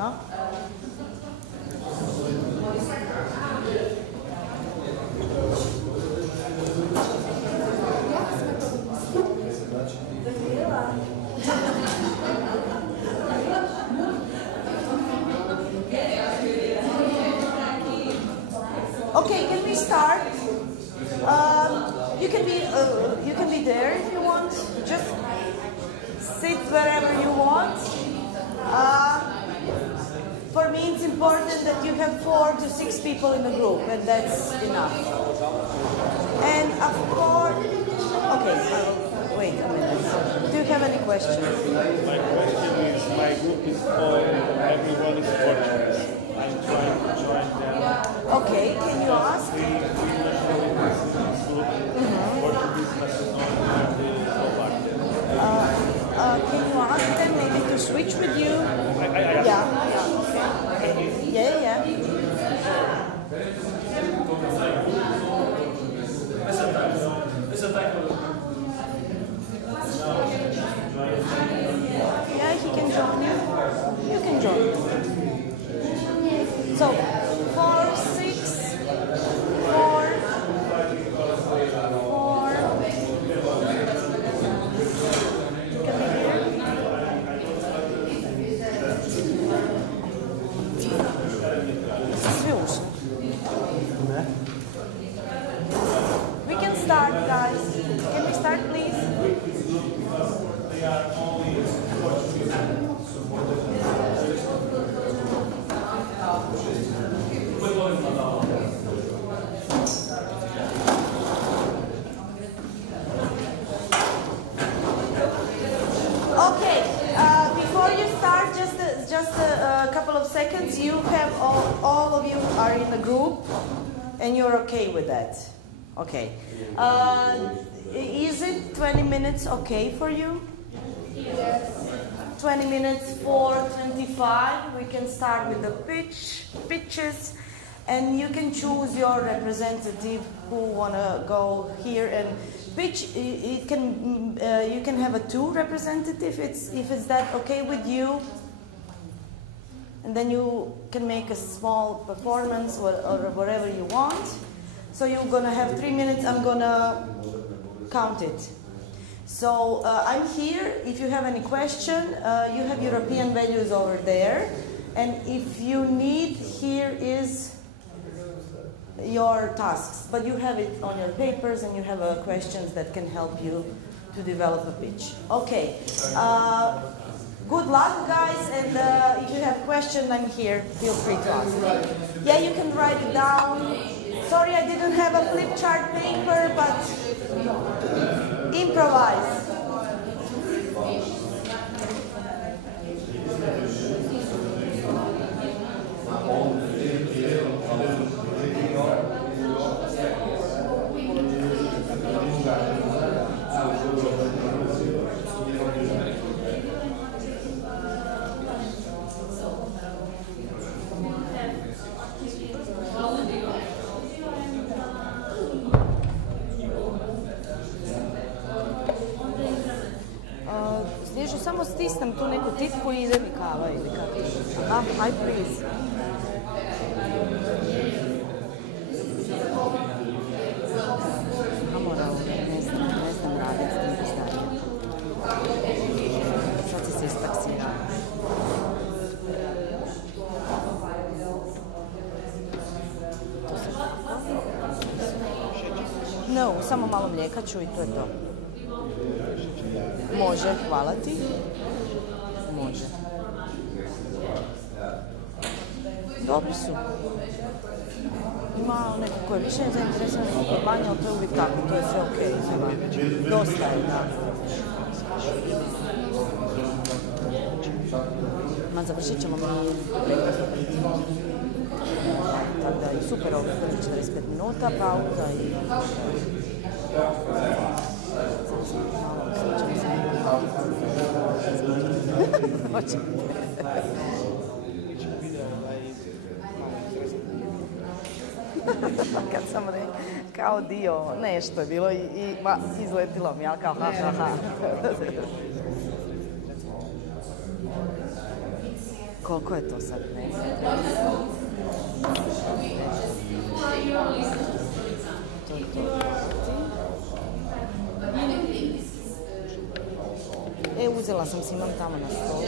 No? Okay, can we start? You can be there if you want. Just sit wherever you want. For me, it's important that you have 4 to 6 people in the group, and that's enough. And of course, okay. Wait a minute. Do you have any questions? My question is, my group is called Everyone is Portuguese. I'm trying to join them. Okay, can you ask? Can you ask them maybe to switch with you? Yeah. Yeah. Yeah, he can join you. You can join. So, 4, 6, 4, 4. Can we hear? We can start, guys. Can we start, please? Okay, before you start, just a couple of seconds. You have all of you are in a group, and you're okay with that. Okay. Is it 20 minutes okay for you? Yes. 20 minutes for 25. We can start with the pitches, and you can choose your representative who wanna go here and pitch. You can have a 2 representative if it's that okay with you. And then you can make a small performance or whatever you want. So you're gonna have 3 minutes. I'm gonna count it. So I'm here. If you have any question, you have European values over there. And if you need, here is your tasks. But you have it on your papers, and you have questions that can help you to develop a pitch. Okay. Good luck, guys. And if you have questions, I'm here. Feel free to ask. Yeah, you can write it down. Sorry, I didn't have a flip chart paper, but improvise. Samo stisnem tu neku tipku i ide mi kava ili kako. Aha, aj please. A morao, ne znam raditi s tim pistanjem. Sad si se ispaksira. No, samo malo mlijeka ću i to je to. Može, hvala ti. Može. Dobri su. Ima neko ko je više zainteresovan, neko ko je manje, ali to je uvijek tako, to je sve okej. Dosta je, da. Ma završit ćemo mi tako da i super ovo, 45 minuta, pauza i... Kad sam kao dio, nešto je bilo i izletilo mi, ali kao ha. koliko je to sad? Ne znam. To je to. Uzela sam si, imam tamo na stolu.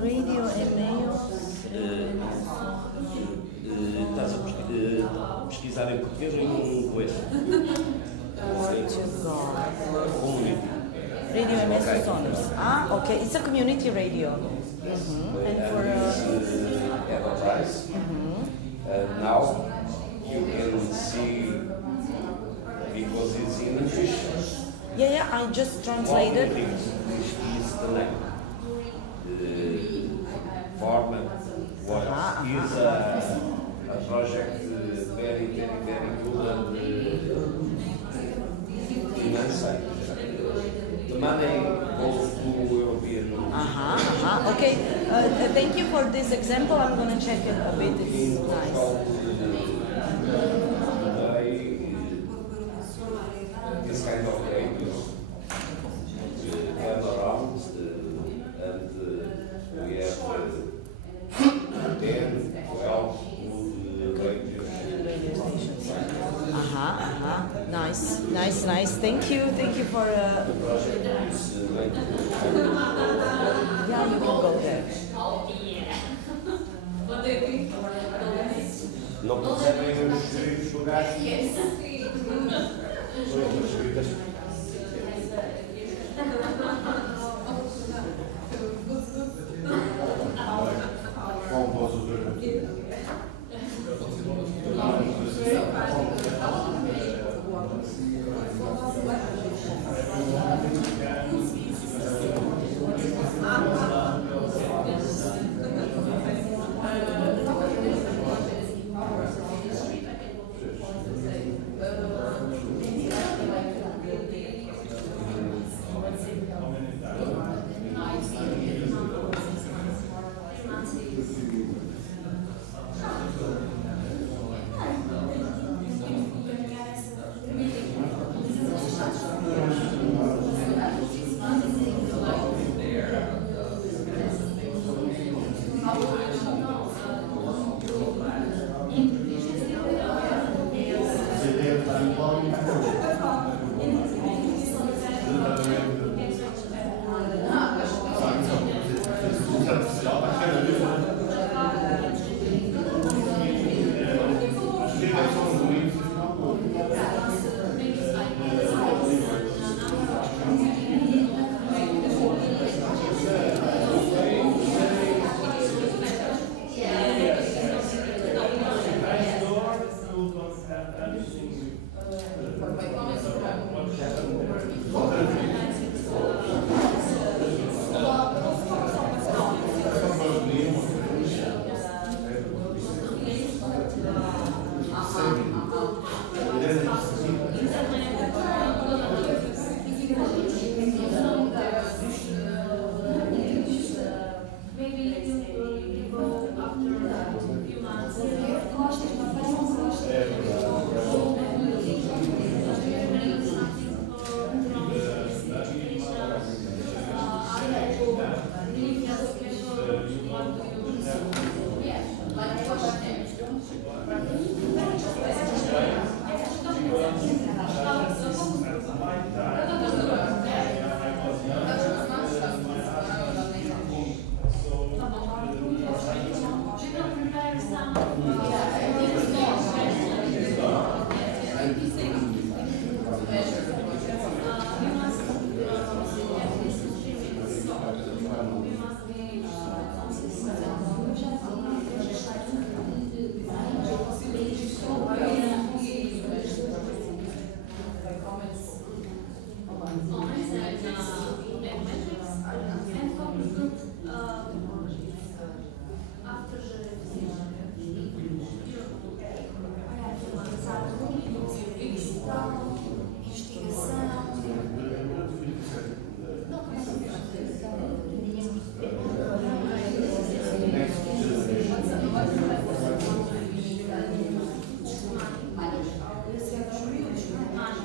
Radio e-mails. Estás a pesquisar em português ou em inglês? Portugal. Radio e-mails songs. Ah, okay. It's a community radio. And for advertise. Now you can see because it's in English. Yeah, I just translated. This is the name. Format is a project very good and inside. The money goes to European. Okay. Thank you for this example. I'm going to check it a bit. It's nice. This kind of radios turn around and we have 10, 12 radio stations. Nice. Thank you for. Yeah, you can go there. Não percebem os lugares?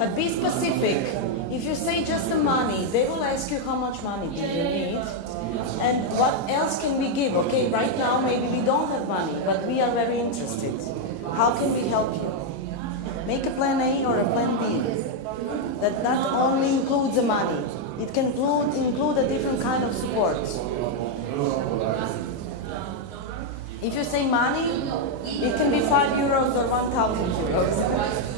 But be specific. If you say just the money, they will ask you how much money do you need and what else can we give. Okay, right now maybe we don't have money, but we are very interested. How can we help you? Make a plan A or a plan B that not only includes the money, it can include a different kind of support. If you say money, it can be 5 euros or 1,000 euros.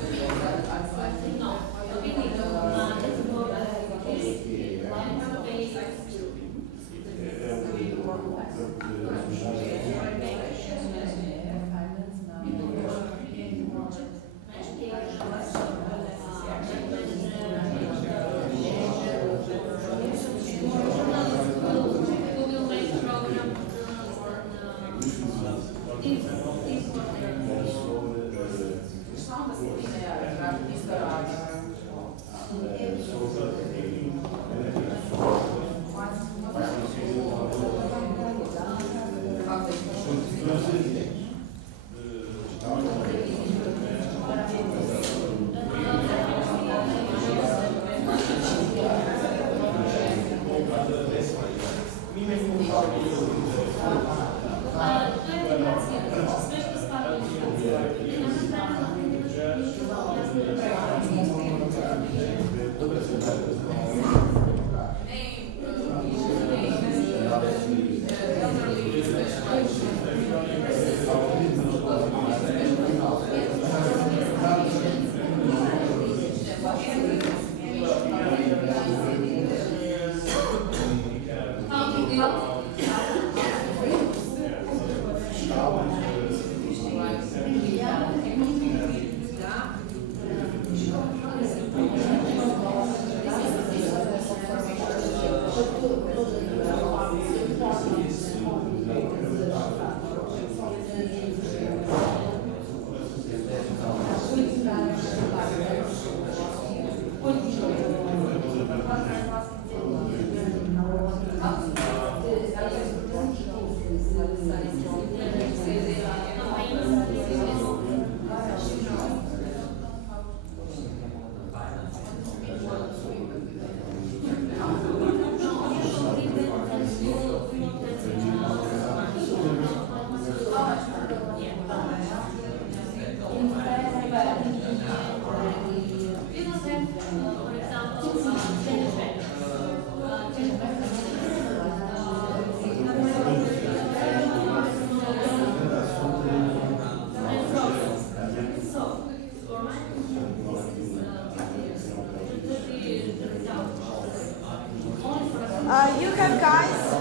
You have guys,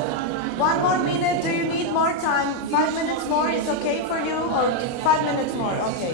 1 more minute. Do you need more time? 5 minutes more is okay for you, or 5 minutes more? Okay.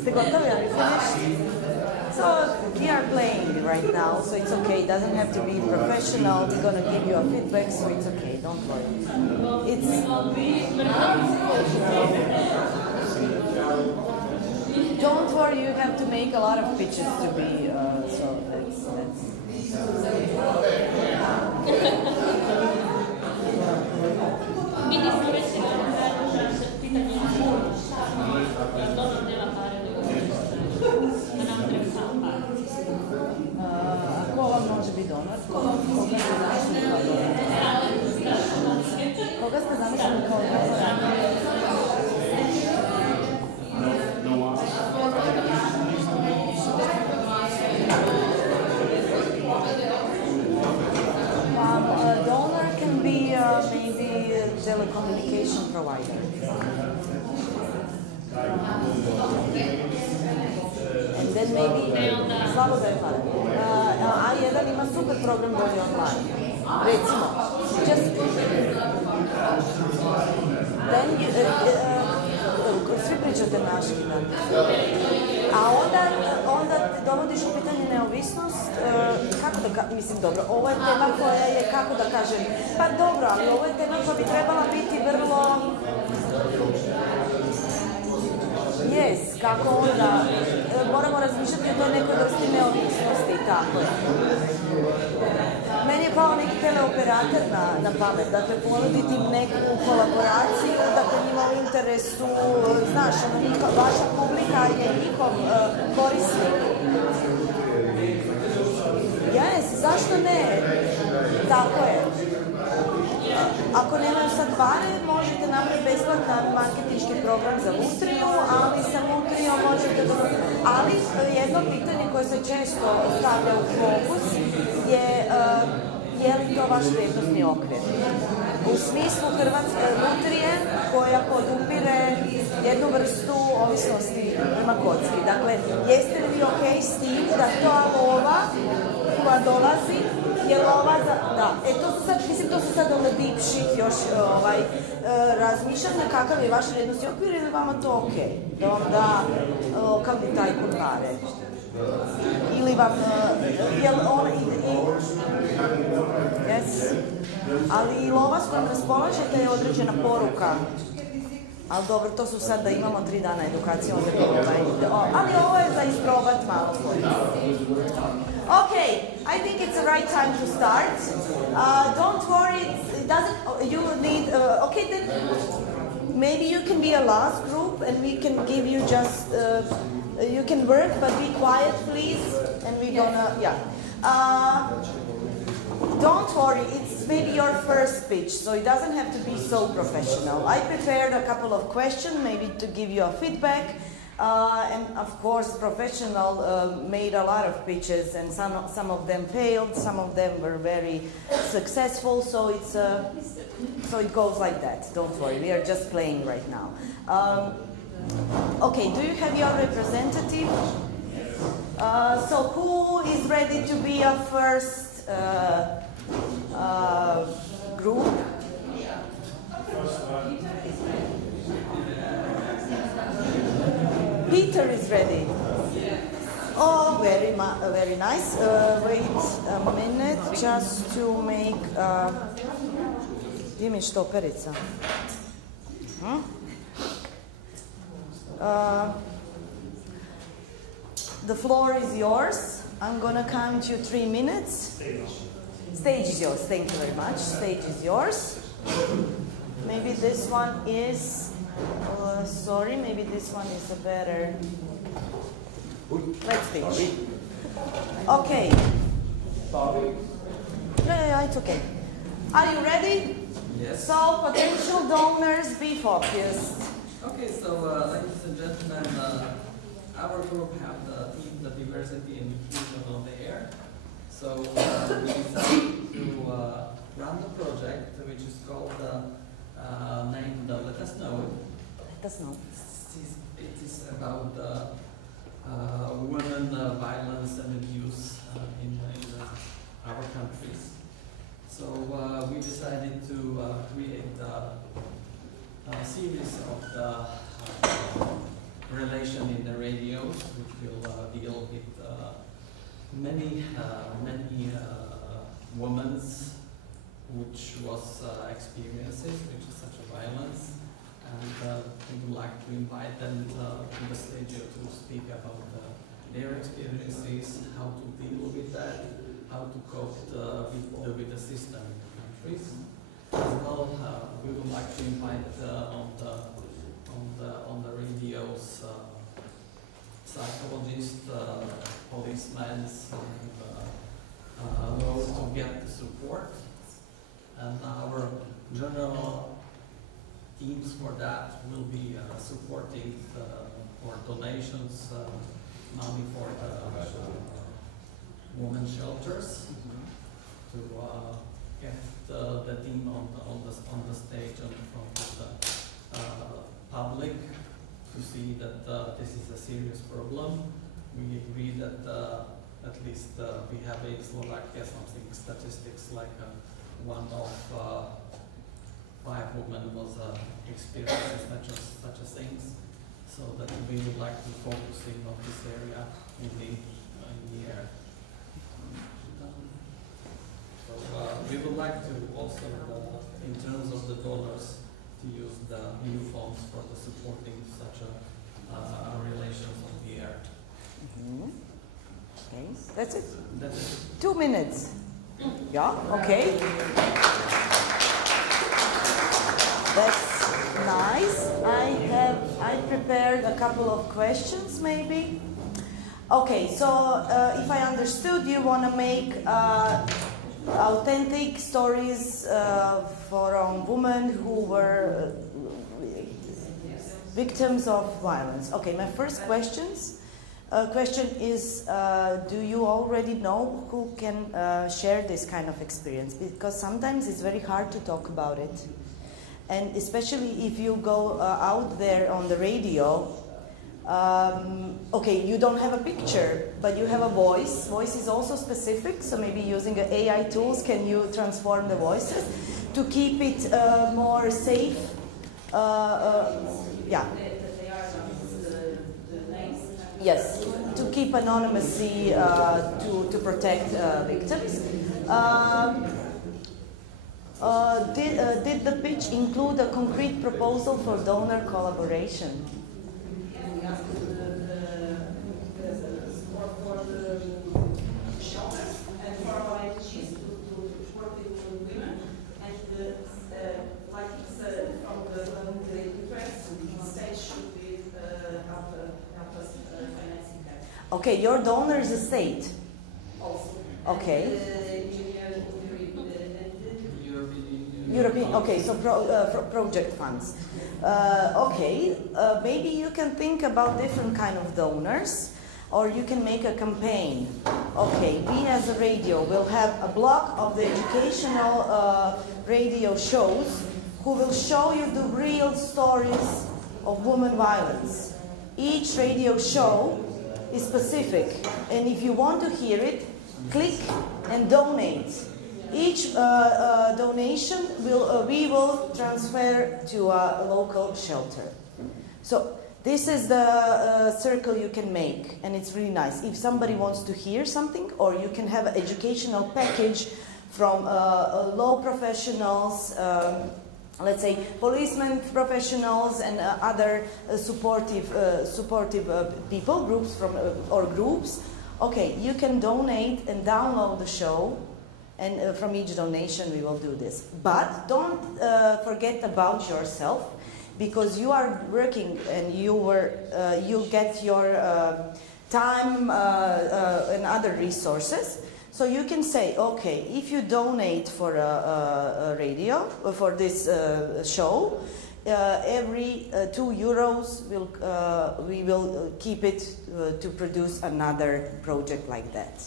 Ste gotovi? Are you finished? So we are playing right now, so it's okay. It doesn't have to be professional. We're gonna give you a feedback, so it's okay. Don't worry. Don't worry. You have to make a lot of pitches to be. So that's. Ko vam može biti donor? Koga ste zamislili kao donora? Donor can be maybe a telecommunication provider. And then maybe slabo da je A1 ima super program bolje online. Recimo, just then svi pričate naški, a onda te dovodiš u pitanje neovisnost, kako da, mislim, dobro, ovo je tema koja je, kako da kažem, pa dobro, ali ovo je tema koja bi trebala biti vrlo, kako onda, moramo razmišljati o toj nekoj vrsti neovisnosti i tako. Meni je pao neki teleoperator na pamet, dakle ponuditi neku kolaboraciju, dakle njima u interesu, znaš, vaša publika je njihov korisnik. Zašto ne? Tako je. Ako nemaju sad pare, možete napraviti besplatan marketinški program za lutriju, ali sa lutrijom možete dobiti. Ali jedno pitanje koje se često stavlja u fokus je li to vaš vrijednosni okvir? U smislu Hrvatske lutrije koja podupire jednu vrstu ovisnosti prema kocki. Dakle, jeste li vi ok s tim da ta lova koja dolazi je lova za... Da, to su sad onda deep shit još razmišljanja kakav je vaš vrijednosni okvir ili vama to ok? Da vam da lokalni tajkun pare. Ili vam... Ali i lova s kojom raspolažete je određena poruka. Ali dobro, to su sad da imamo 3 dana edukacije, ali ovo je za isprobat malo. Okay, I think it's the right time to start. Don't worry, it doesn't, you need, okay then, maybe you can be a last group and we can give you just, you can work, but be quiet please, and we're gonna, don't worry, it's maybe your first speech, so it doesn't have to be so professional. I prepared a couple of questions, maybe to give you a feedback, and of course, professional made a lot of pitches, and some of them failed, some of them were very successful, so so it goes like that. Don't worry, we are just playing right now. Okay, do you have your representative? So who is ready to be a first group? Peter is ready. Oh, very nice. Wait a minute, just to make. Gdje mi je štoperica? The floor is yours. I'm gonna count you 3 minutes. Stage is yours. Thank you very much. Stage is yours. Maybe this one is. Sorry, maybe this one is a better. Let's finish. Okay. Yeah, it's okay. Are you ready? Yes. So, potential donors, be focused. Okay, so ladies and gentlemen, our group have the theme, the diversity and inclusion of the air. So we decided to run the project, which is called named Let Us Know. Let Us Know. It is about women violence and abuse in our countries. So we we decided to create a series of the relation in the radios, which will deal with many women's which was experiences, which is such a violence, and we would like to invite them to the stage to speak about their experiences, how to deal with that, how to cope with the system in the countries. As well, we would like to invite on the radios psychologists, policemen, and those to get the support. And our general teams for that will be supporting for donations, money for the women's shelters, to get the team on the stage and in front of the public to see that this is a serious problem. We agree that at least we have in Slovakia something statistics like 1 of 5 women was experiencing such a things, so that we would like to focus on this area in the air. So we would like to also, in terms of the dollars, to use the new funds for the supporting such a relations on the air. Okay, that's it. That's it. 2 minutes. Yeah, okay. That's nice. I prepared a couple of questions maybe. Okay, so if I understood, you want to make authentic stories for women who were victims of violence. Okay, my first question is, do you already know who can share this kind of experience? Because sometimes it's very hard to talk about it. And especially if you go out there on the radio, okay, you don't have a picture, but you have a voice. Voice is also specific, so maybe using AI tools, can you transform the voices to keep it more safe? Yeah. Yes, to keep anonymity, to protect victims. Did the pitch include a concrete proposal for donor collaboration? Okay, your donor is a state. Okay. European. Okay, so project funds. Okay, maybe you can think about different kind of donors, or you can make a campaign. Okay, we as a radio will have a block of the educational radio shows who will show you the real stories of women violence. Each radio show is specific, and if you want to hear it, click and donate. Each donation we will transfer to a local shelter. So this is the circle you can make, and it's really nice. If somebody wants to hear something, or you can have an educational package from law professionals, let's say policemen professionals, and other supportive people, groups or groups. Okay, you can donate and download the show, and from each donation we will do this. But don't forget about yourself, because you are working and you get your time and other resources. So you can say, okay, if you donate for a radio, for this show, every €2 we will keep it to produce another project like that.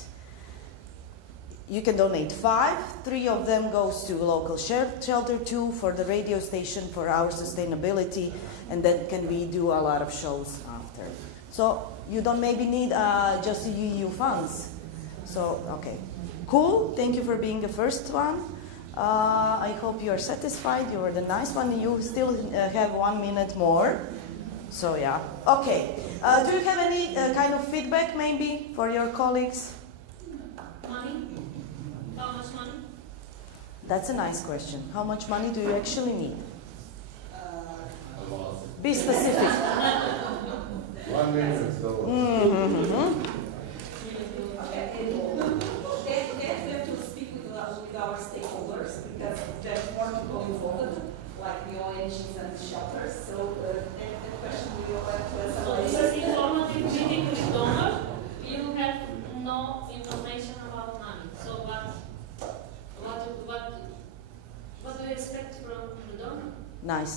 You can donate 5, 3 of them goes to local shelter, 2 for the radio station for our sustainability, and then can we do a lot of shows after. So you don't maybe need just EU funds. So, okay. Cool, thank you for being the first one. I hope you are satisfied. You were the nice one. You still have 1 minute more. So yeah. Okay. Do you have any kind of feedback maybe for your colleagues? Money? How much money? That's a nice question. How much money do you actually need? Be specific. 1 million. We have to speak with our stakeholders because there's more people involved, like the ONGs and the shelters. So that question we will have to answer. So this is informative meeting with donor. You have no information about money. So what do you expect from the donor? Nice.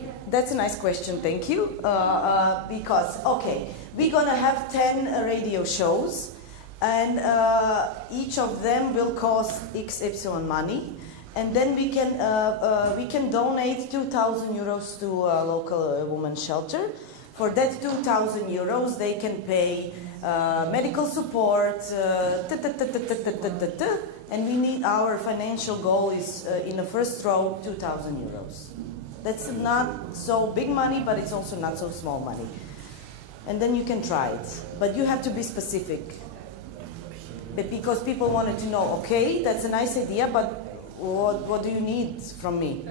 Yeah. That's a nice question, thank you. Because, okay, we're gonna have 10 radio shows, and each of them will cost XY money, and then we can donate 2,000 euros to a local women's shelter. For that 2,000 euros, they can pay medical support, and we need, our financial goal is in the first row 2,000 euros. That's not so big money, but it's also not so small money. And then you can try it. But you have to be specific. But because people wanted to know, okay, that's a nice idea, but what do you need from me?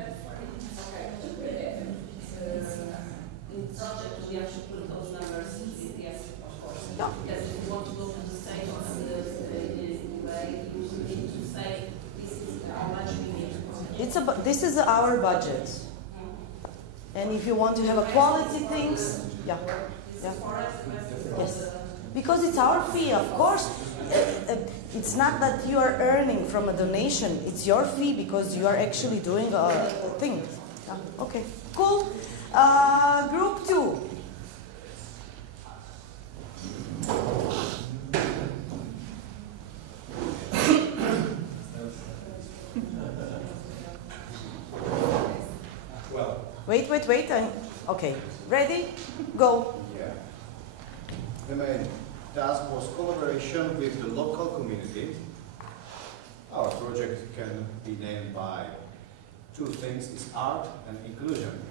No. Because if you want to go to the States anyway, you need to say this is how much we need. This is our budget. And if you want to have a quality things, yeah. Yes. Because it's our fee, of course. It's not that you are earning from a donation. It's your fee because you are actually doing a thing. Yeah. Okay. Cool. Group 2. Wait. Okay. Ready? Go. Yeah. The main task was collaboration with the local community. Our project can be named by two things: it's art and inclusion.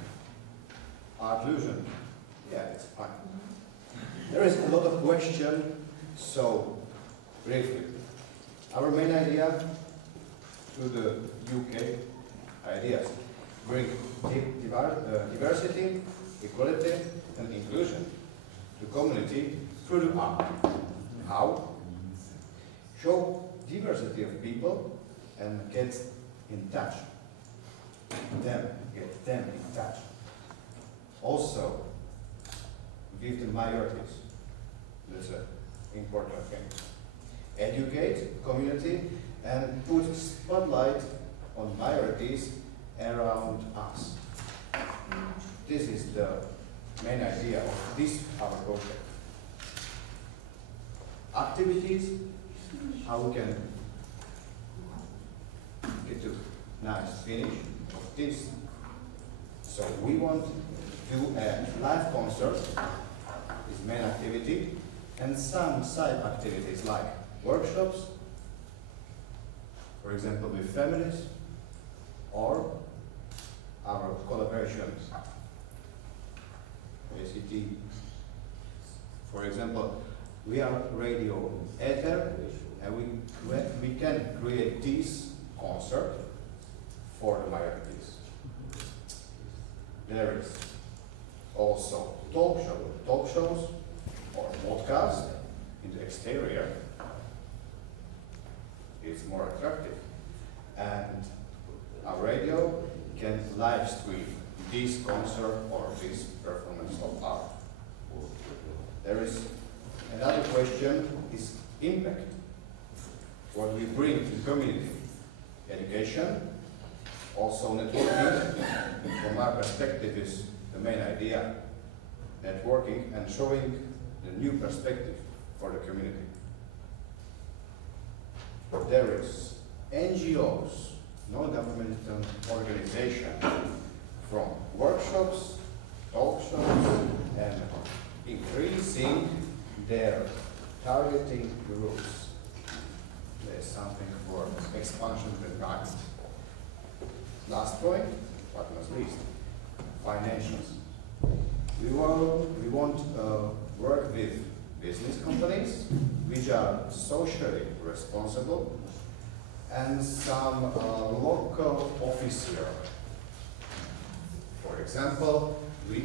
Artlusion. Yeah, it's fine. There is a lot of question, so briefly. Our main idea to the UK ideas: bring diversity, equality and inclusion to community through the art. How? Show diversity of people and get in touch. Get them in touch. Also, give the minorities. That's an important thing. Educate community and put spotlight on minorities around us. This is the main idea of this our project. Activities, how we can get to nice finish of this. So we want to do a live concert, is main activity, and some side activities like workshops, for example with families, or our collaborations. ACT. For example, we are radio ether, and we can create this concert for the minorities. There is also talk shows or podcast in the exterior. It's more attractive, and our radio can live stream this concert or this performance of art. There is another question, is impact. What we bring to the community. Education, also networking. From our perspective is the main idea. Networking and showing the new perspective for the community. There is NGOs, non-governmental organization, from workshops, talk shows, and increasing their targeting groups. There's something for expansion of the market. Last point, but not least, financials. We want to work with business companies which are socially responsible and some local official. For example, we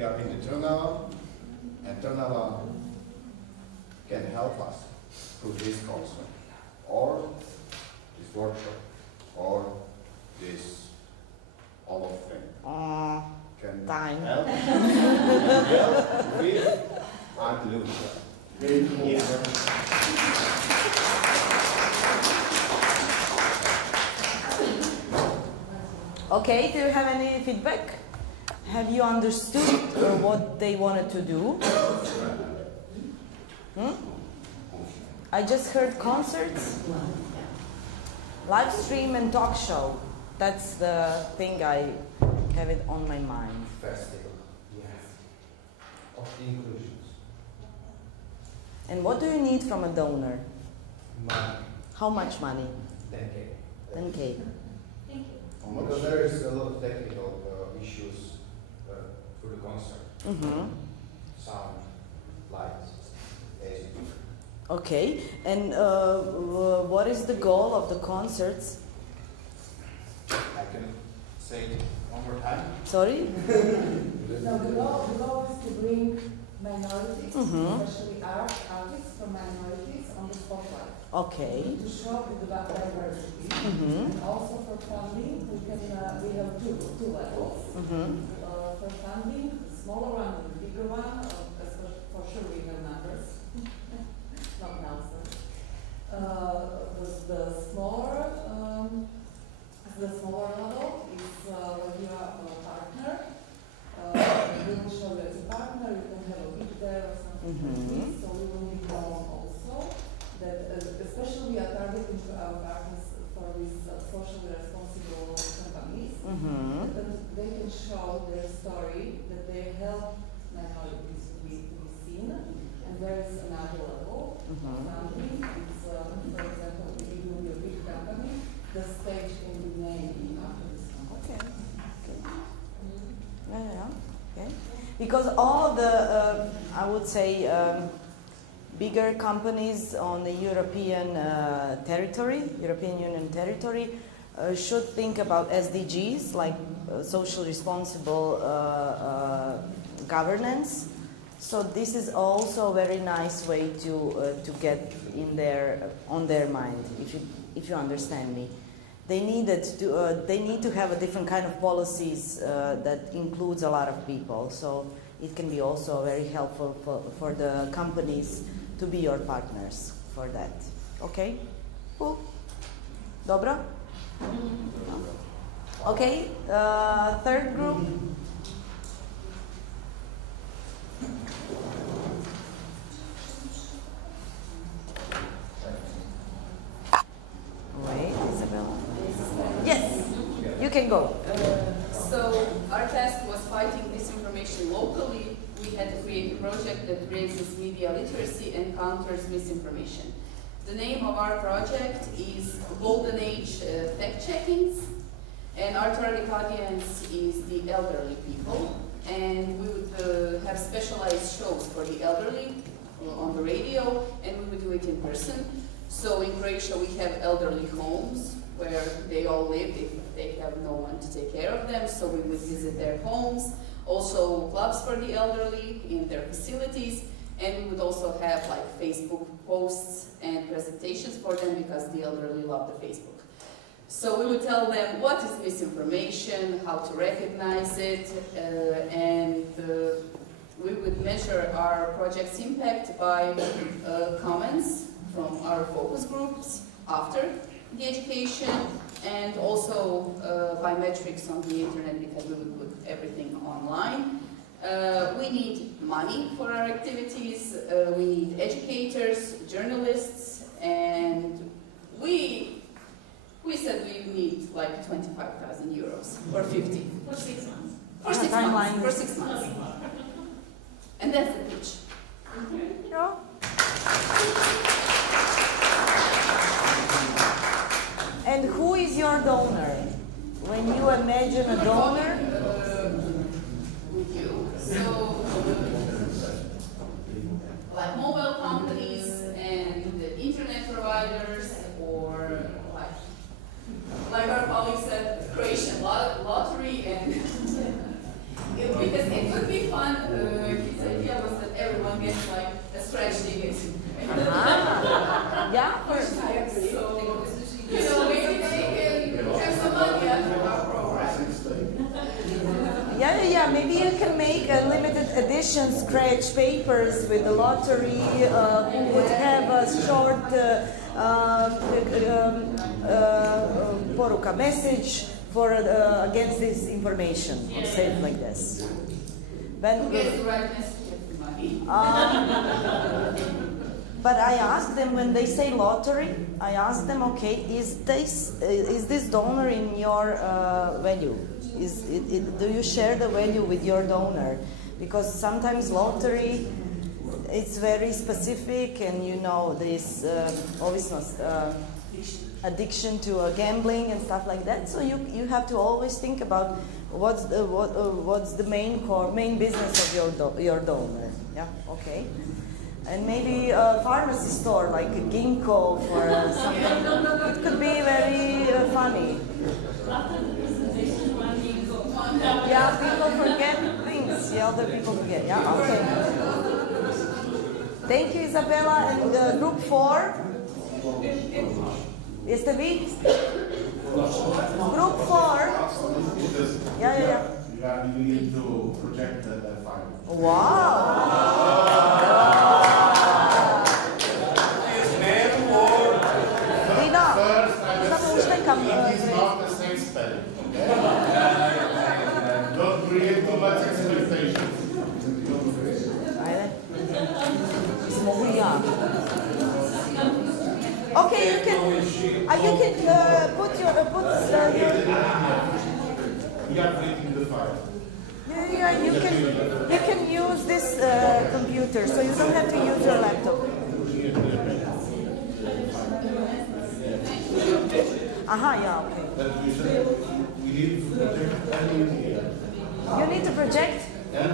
are in the Trnava, and Trnava can help us through this concert, or this workshop, or this all of them. Can help with inclusion. Okay, do you have any feedback? Have you understood what they wanted to do? I just heard concerts, live stream and talk show. That's the thing I have it on my mind. Festival, yes, of the inclusions. And what do you need from a donor? Money. How much money? 10K. 10K. Thank you. Because there is a lot of technical issues for the concert. Sound, lights, AC. Okay, and what is the goal of the concerts? I can say it one more time. Sorry? No, the goal is to bring minorities, especially artists from minorities, on the spotlight. Okay. To show the diversity. And also for funding, we have two levels. For funding, the smaller one and the bigger one, for sure we have numbers. Not nonsense. The smaller level is when you are a partner. We will show you as a partner, you can have a bid there or something like this. So we will need known also that, especially we are targeting to our partners for these socially responsible companies. That they can show their story, that they help minorities to be seen. And there is another level of funding. It's, for example, if you do a big company, the stage can be named after this company. Okay. Because all of the, I would say, bigger companies on the European Union territory, should think about SDGs, like social responsible governance. So this is also a very nice way to get in on their mind, if you understand me. They need to have a different kind of policies that includes a lot of people. So it can be also very helpful for the companies to be your partners for that. Okay? Cool. Dobro? Okay, third group. Wait, Isabella. Yes, you can go. So our task was fighting disinformation locally. We had to create a project that raises media literacy and counters misinformation. The name of our project is Golden Age Fact-Checkings, and our target audience is the elderly people. And we would have specialized shows for the elderly on the radio, and we would do it in person. So in Croatia we have elderly homes where they all live if they have no one to take care of them, so we would visit their homes. Also clubs for the elderly in their facilities, and we would also have like Facebook posts and presentations for them because the elderly love the Facebook. So we would tell them what is misinformation, how to recognize it, and we would measure our project's impact by comments from our focus groups after the education, and also by metrics on the internet because we would put everything online. We need money for our activities, we need educators, journalists, and we said we need like 25,000 euros or 50 for 6 months. For 6 months. For 6 months. And that's the pitch. Yeah. And who is is your donor? When you imagine a donor? With you. So, like mobile companies and the internet providers, or like our colleague said, Croatian lottery, and because it would be fun. His idea was that everyone gets like a scratch ticket. Yeah. So, maybe they can have some money after our program. Yeah. Maybe you can make a limited edition scratch papers with the lottery. Who would have a short poruka message for against this information. Yeah. Say it like this. Who gets the right message of the money? But I ask them when they say lottery. I ask them, okay, is this donor in your value? Do you share the value with your donor? Because sometimes lottery, it's very specific, and you know this addiction to gambling and stuff like that. So you have to always think about what's the main business of your donor. Yeah, okay. And maybe a pharmacy store like a Ginkgo for something. It could be very funny. Yeah, people forget things. Yeah, other people forget. Yeah, okay. Thank you, Isabella. And group 4. Jeste vi? Group 4. Yeah. You need to project the file. Wow. It is not the same spelling. Don't create too much expectations. Okay, you can put your You are creating the file. Yeah, you can use this computer, so you don't have to use your laptop. Yeah, okay. We need to project any here. You need to project? Okay.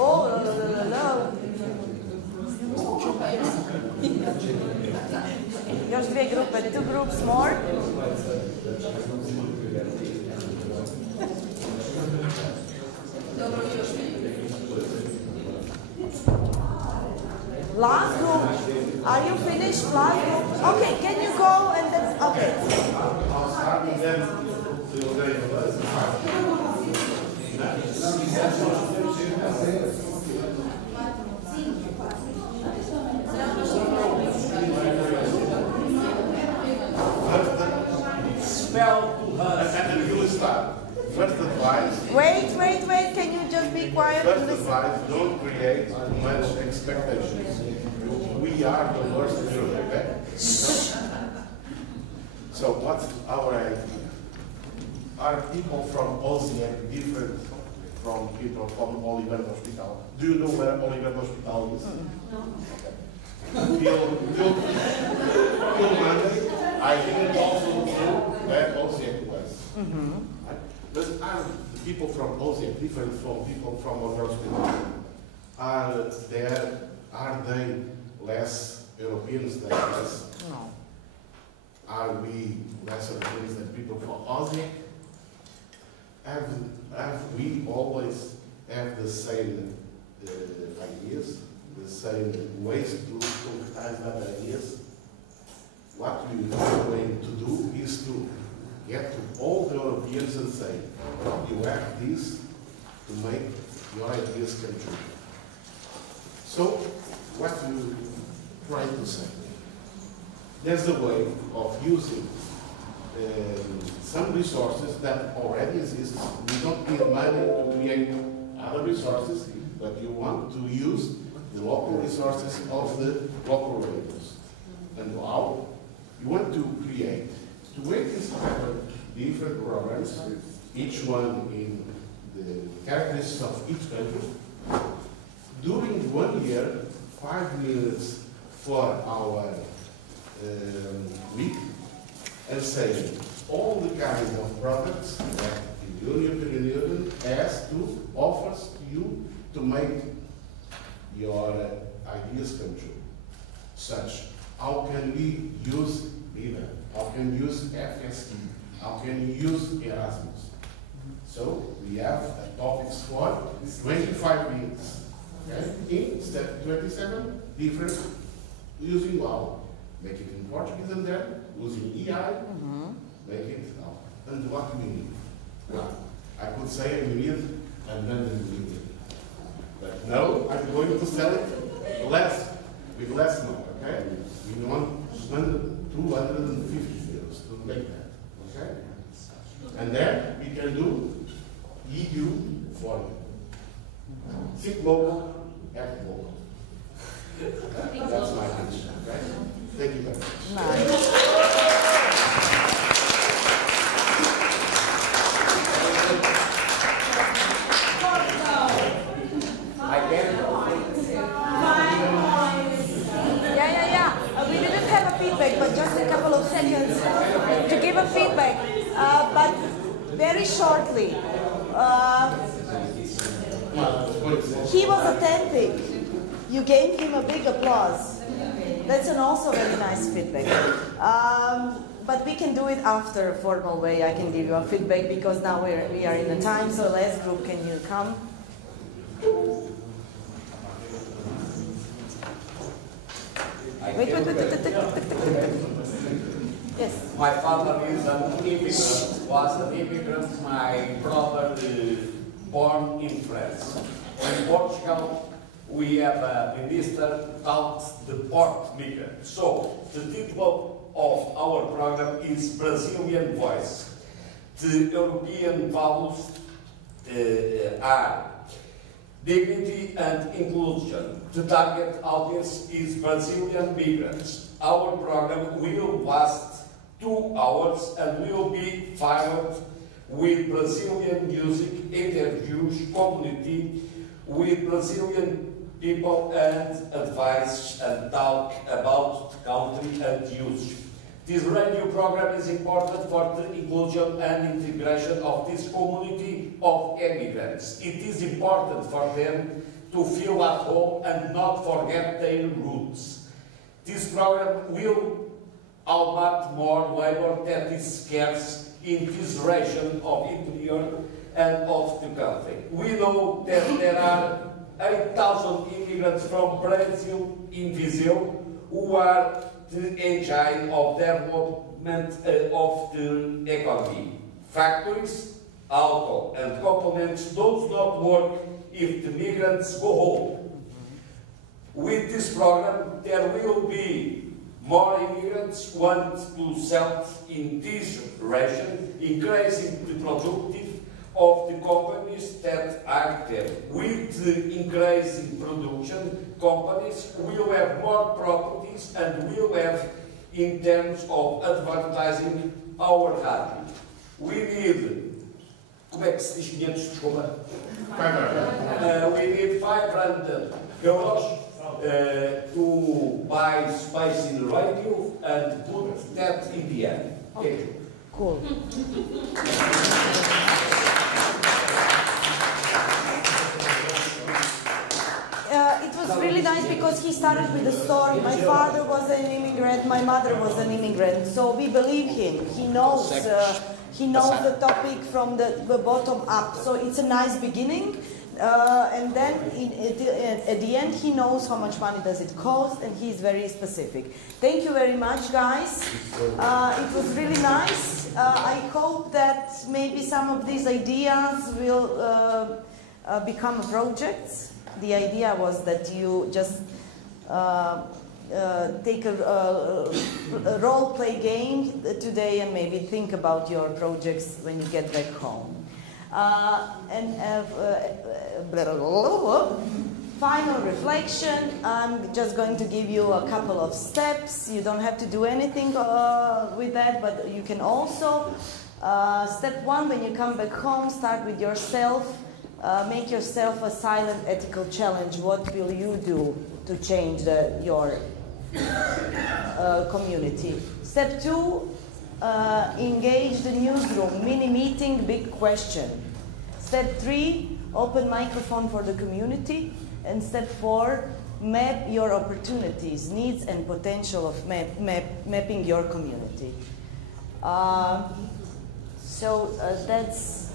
Oh, no. Još dvije grupe, 2 groups more. Last group, are you finished? Last group? Okay, can you go and then, okay. I'll start with them till they First advice. Wait, can you just be quiet? First advice, don't create too much expectations. We are the worst in Europe, okay? So what's our idea? Are people from OZIEC different from people from Oliver Hospital? Do you know where Oliver Hospital is? No. Okay. Till Monday, I didn't also know where OZIEC was. But are the people from OZIEC different from people from other hospitals? Are they less Europeans than us? No. Are we less Europeans than people from OZIEC? Have we always have the same ideas, the same ways to concretize that ideas? What we are going to do is to get to all the Europeans and say, you have this to make your ideas come true. So, what we try to say? There's a way of using some resources that already exist. We don't need money to create other resources, but you want to use the local resources of the local radios. And how? You want to create 27 different programs, each one in the characteristics of each country, during 1 year, 5 minutes for our week, and saying all the kinds of products that the European Union has to offers to you to make your ideas come true. Such, how can we use BIVA? How can we use FSE? How can we use Erasmus? So we have topics for 25 minutes. Okay? Instead of 27 different using wow. Make it in Portuguese and then using EI, make it now. And what do we need? Well, I could say we need and then we need it. But no, I'm going to sell it less, with less money, okay? We want 250 euros to make that, okay? And then we can do EU for you. Think local, act local. That's my answer, okay? Thank you very much. We didn't have a feedback, but just a couple of seconds to give a feedback. But very shortly, he was attentive. You gave him a big applause. That's an also very nice feedback. But we can do it after a formal way. I can give you a feedback because now we are in the time. So last group, can you come? Wait. Yes. My father is an immigrant, was an immigrant. My brother born in France. In Portugal, we have a minister called the port migrant. So, the title of our program is Brazilian Voice. The European values are dignity and inclusion. The target audience is Brazilian migrants. Our program will last 2 hours and will be followed with Brazilian music, interviews, community, with Brazilian people and advice and talk about the country and youth. This radio program is important for the inclusion and integration of this community of immigrants. It is important for them to feel at home and not forget their roots. This program will allot more labor that is scarce in this region of interior and of the country. We know that there are 8,000 immigrants from Brazil in Viseu who are the engine of development of the economy. Factories, auto and components do not work if the migrants go home. With this program, there will be more immigrants want to settle in this region, increasing the productivity of the companies that are there. With the increase in production, companies will have more properties and will have, in terms of advertising, our radio. We need, como é que se diz 500, desculpa? We need 500 euros to buy space in the radio and put that in the end. Okay. Cool. It was really nice because he started with the story. My father was an immigrant, my mother was an immigrant, so we believe him. He knows the topic from the bottom up, so it's a nice beginning. And then at the end he knows how much money does it cost, and he's very specific. Thank you very much, guys. It was really nice. I hope that maybe some of these ideas will become projects. The idea was that you just take a role-play game today and maybe think about your projects when you get back home. Final reflection, I'm just going to give you a couple of steps. You don't have to do anything with that, but you can also, step one, when you come back home, start with yourself. make yourself a silent ethical challenge. What will you do to change your community? Step 2, engage the newsroom. Mini meeting, big question. Step 3, open microphone for the community. And step 4, map your opportunities, needs and potential of mapping your community.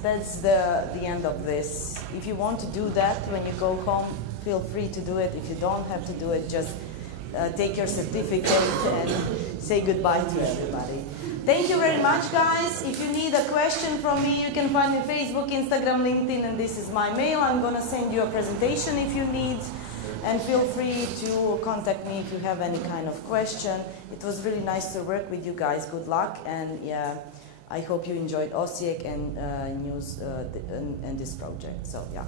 That's the end of this. If you want to do that when you go home, feel free to do it. If you don't have to do it, just take your certificate and say goodbye to everybody. Thank you very much, guys. If you need a question from me, you can find me Facebook, Instagram, LinkedIn, and this is my mail. I'm going to send you a presentation if you need. And feel free to contact me if you have any kind of question. It was really nice to work with you guys. Good luck. And yeah, I hope you enjoyed Osijek and news and this project. So yeah.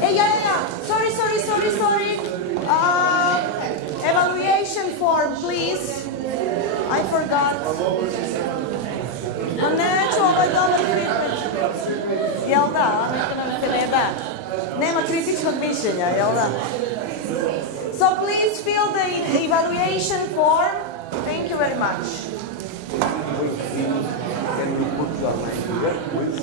Hey, yeah. Sorry. Evaluation form, please. I forgot. Neću ovaj dobar feedback. Jel da? Ne da. Nema kritičnog mišljenja, jel da? So please fill the evaluation form. Thank you very much. Can you put your name here, please?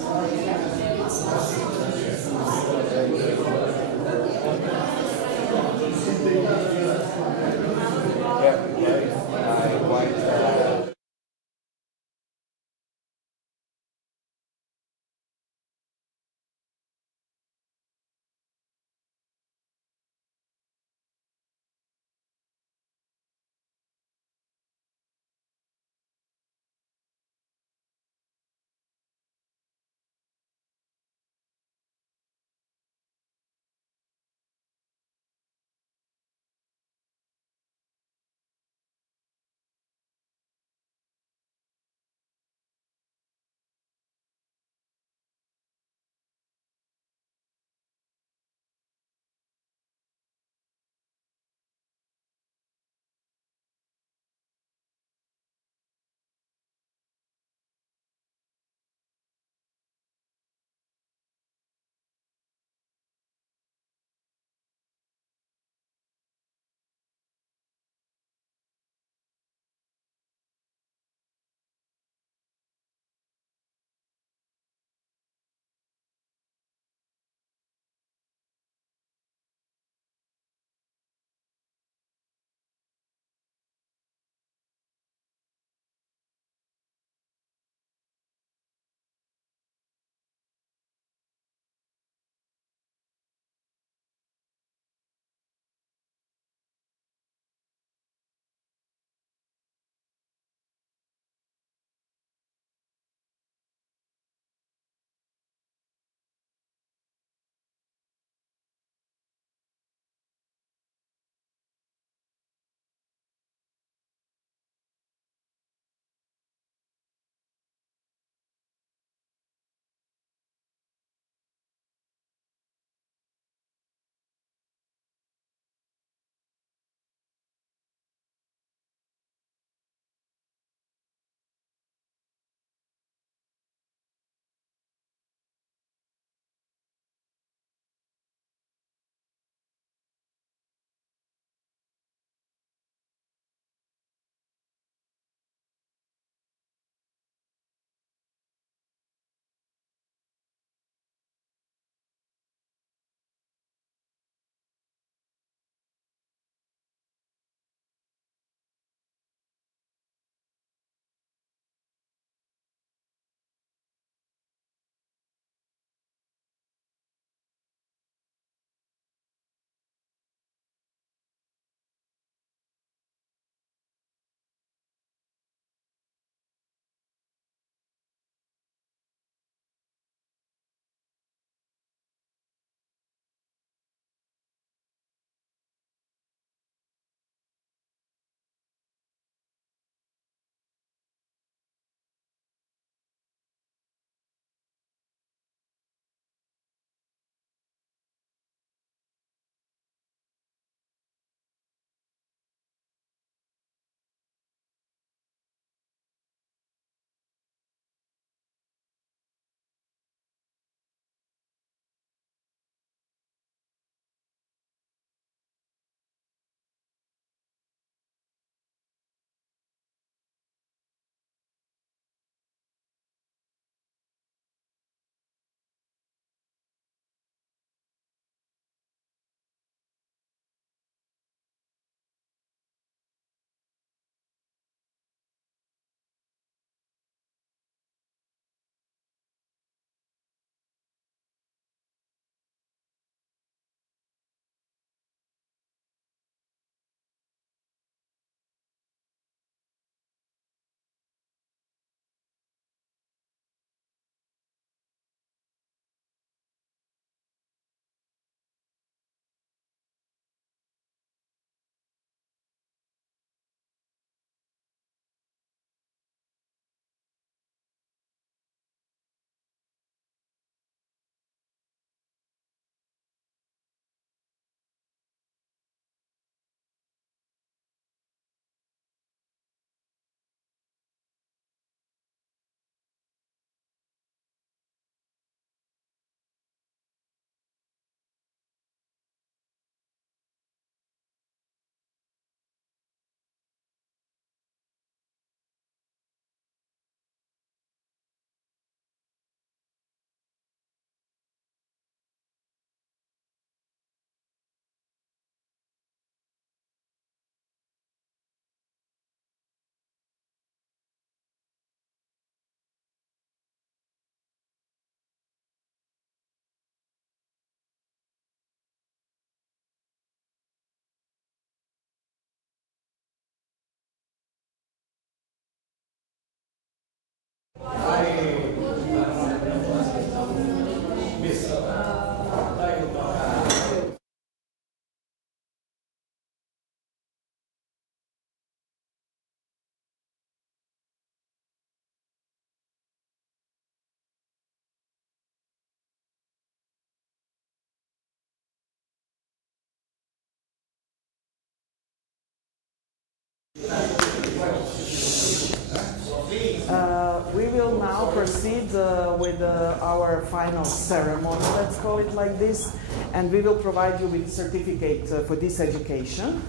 will now proceed with our final ceremony, let's call it like this, and we will provide you with certificate for this education.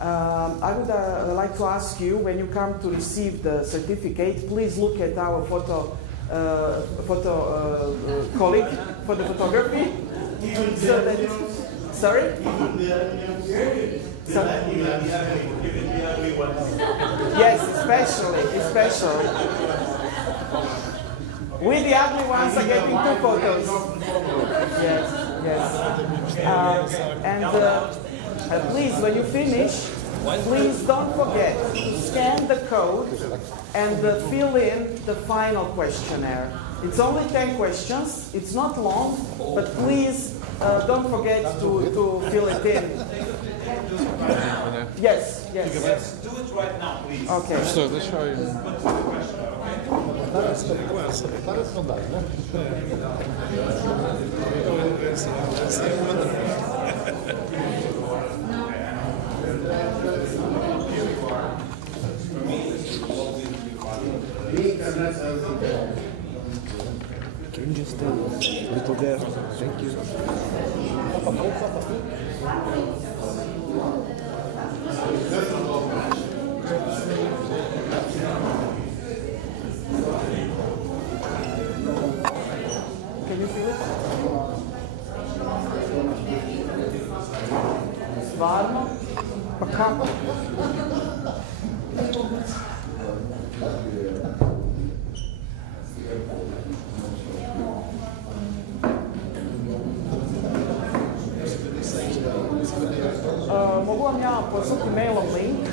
I would like to ask you, when you come to receive the certificate, please look at our photo colleague for the photography. So that sorry? Yes, especially. We, the ugly ones, are getting 2 photos. Yes. And please, when you finish, please don't forget to scan the code and fill in the final questionnaire. It's only 10 questions. It's not long, but please don't forget to fill it in. Yes. Let's do it right now, please. Okay. So let's show you. Can you just stay a little there? Thank you. Can you feel it? Stvarno? Pa kako? Mogu vam ja poslati mailom link?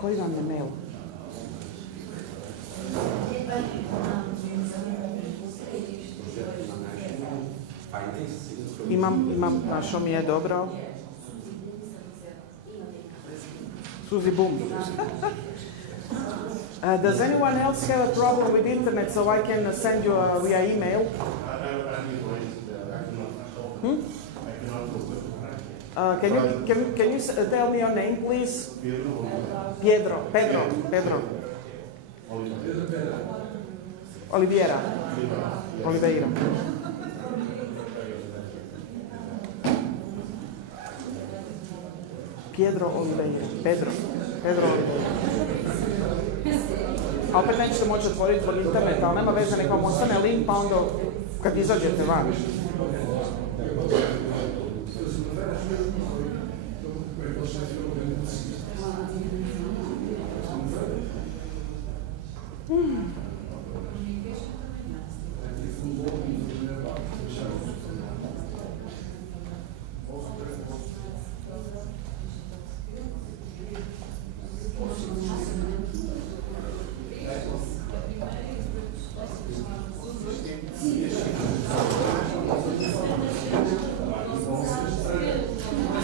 Koji vam je mail? Imam, našao mi je dobro. Suzy Boom. Does anyone else have a problem with internet so I can send you via email? Can you tell me your name, please? Pedro. Oliveira. Pedro Oliveira. A opet nećete moći otvoriti zbog interneta, ali nema veze, nek vam ostane link, pa onda kad izađete van.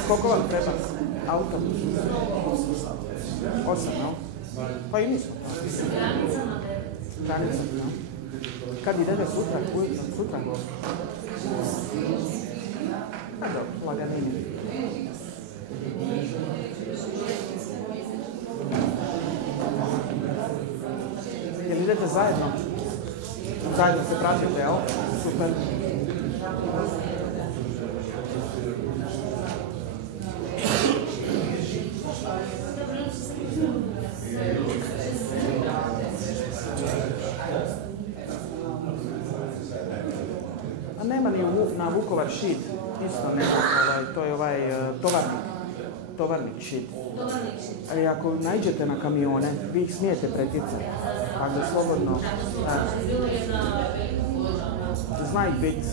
Koliko vam treba auto? 8, no? Pa i nismo. Granica, no? Kad idete sutra? Sutra? Pa dobro, laganini. Jel idete zajedno? Zajedno se pratite, jel? Super. A nema ni na Vukovar šit, isto nema, to je ovaj tovarnik šit. Ali ako naiđete na kamione, vi ih smijete pretjecati, ako slobodno. Zna ih biti.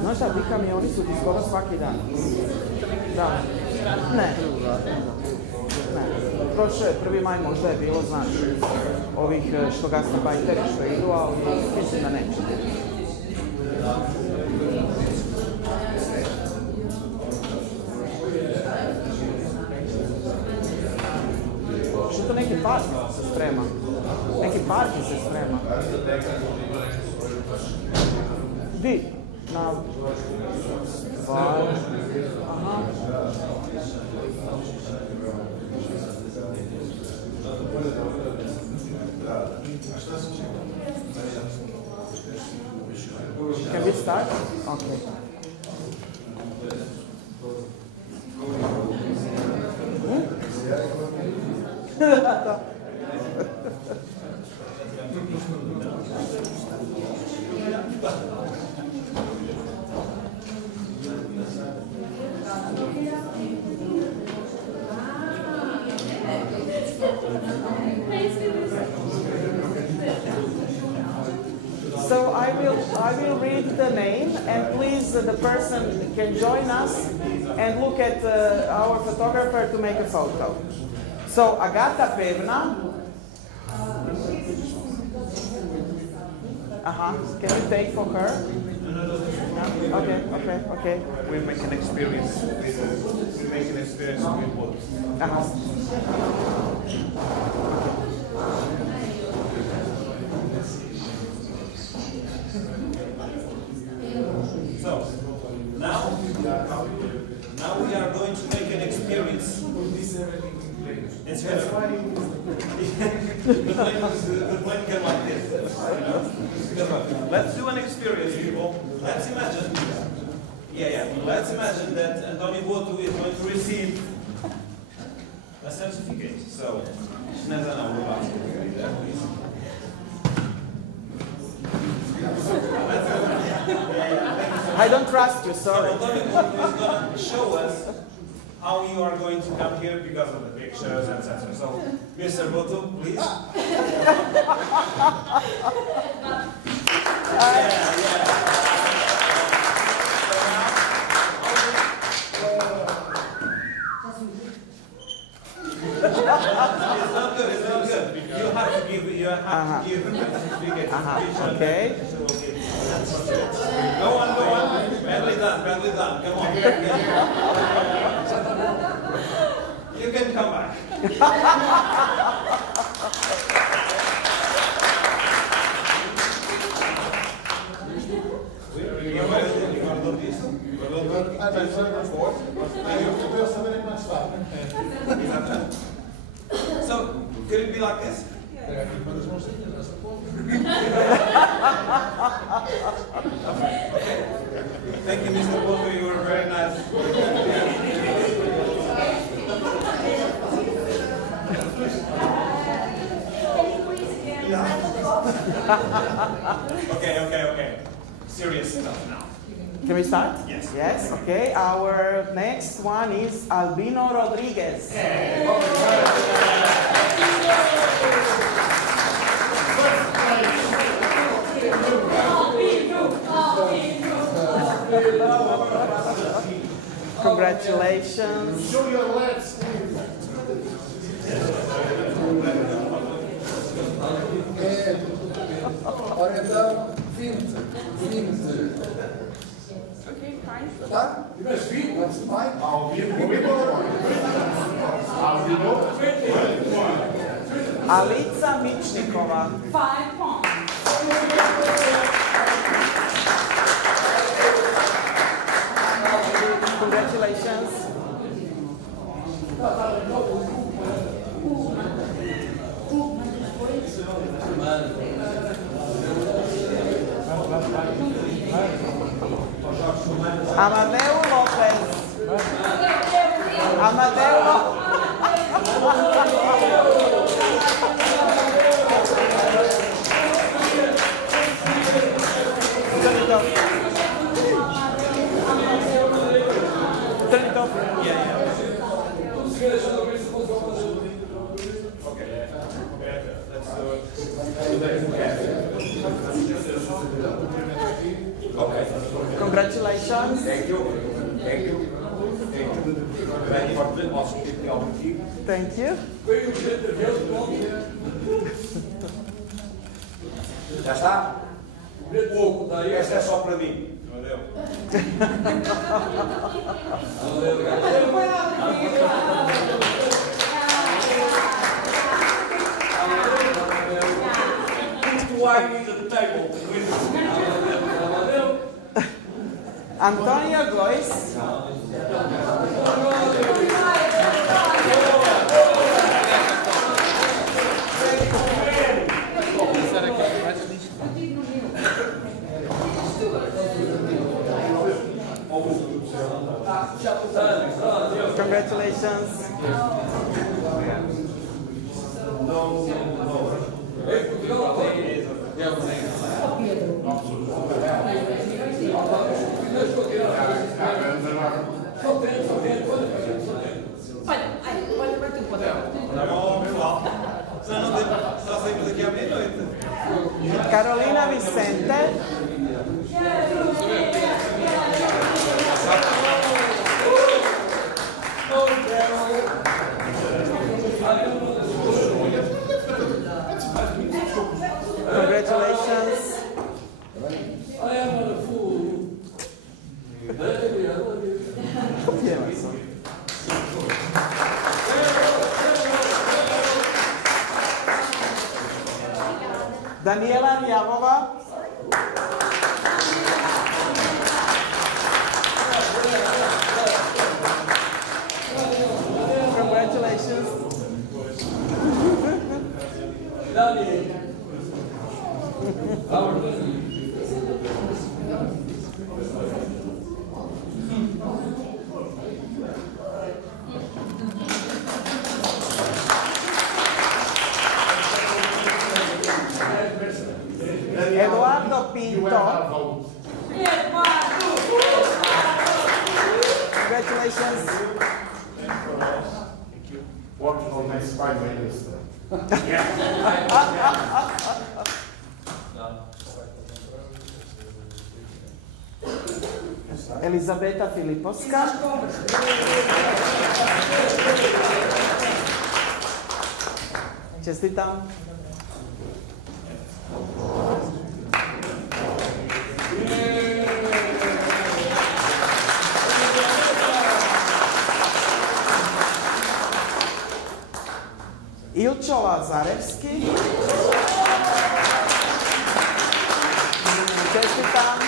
Znaš šta, ti kamioni su ti skoro svaki dan. Da. Ne. Prošle, 1. maj možda je bilo, znaš, ovih što gastarbajteri što idu, ali mislim da neće. Što to neki park se sprema? Neki park se sprema. Di? Na... Stvar... Aha. Can we start? Okay. So I will read the name, and please the person can join us and look at our photographer to make a photo. So Agata Pevna. Can you take for her? Yeah? Okay. We make an experience with both. So, now we are going to make an experience. It's the plane came like this. Let's do an experience, people. Let's imagine. Let's imagine that Antonio Boto is going to receive a certificate. So, I don't trust you, sorry. So Antonio Boto is going to show us how you are going to come here because of the pictures, etc. So, Mr. Boto, please. It's not good. You have to give the certificate. Okay. Go on. Badly done. Come on. You can come back. So, could it be like this? Thank you, Mr. Boto. You were very nice. Okay. Serious stuff now. Can we start? Yes. Yes, okay. Our next one is Albino Rodriguez. Congratulations. Show your legs. Ora então, 20. Okay, fine. Tá? Tiveres 20, that's fine. Alica Mičnikova. 5 points. Congratulations. Amadeu Lopes. Amadeu Lopes. Turn it off. Turn it off. Yeah. Okay. Congratulations. Thank you. Thank you. Thank you. Ready for the hospitality opportunity. Thank you. Já está? Pouco, daí esta é só para mim. Valeu. Why need a table? Antonio Gois. Congratulations. Carolina Vicente. Congratulations. I am on the fool. Daniela Javova. Congratulations. Eduardo Pinto. Congratulations. Portugal next Prime Minister. Elizabeta Filipovska. Čestitam. Ilčo Lazarevski. Čestitam.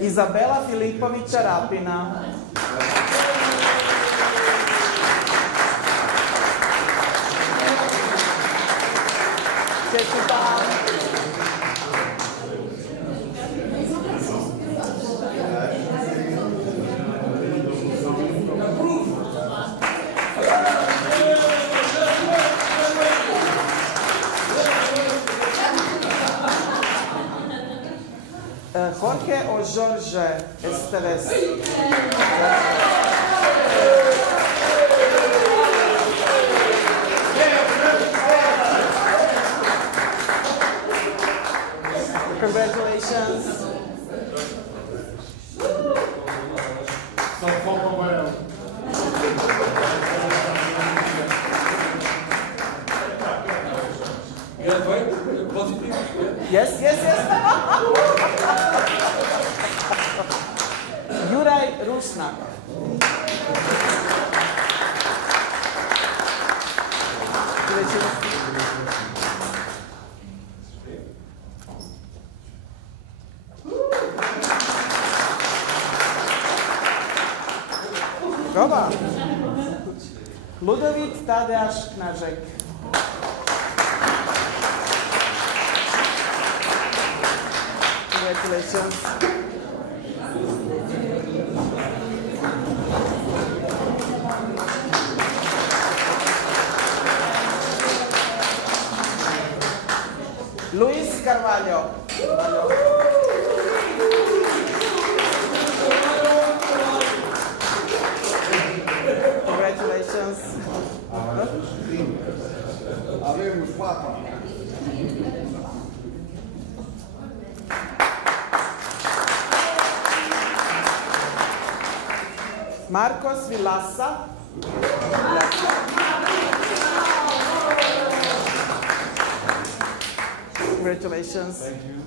Izabela Filipovića Rapina. Čestitam. Jorge o Jorge Esteves. Congratulations. Yes, yes, yes. Juraj Rusnak. Roba. Ludovit Tadeáš Knažek. Congratulations. Luis Carvalho. Congratulations. Havemos Papa. Marcos Vilassa. Congratulations. Thank you.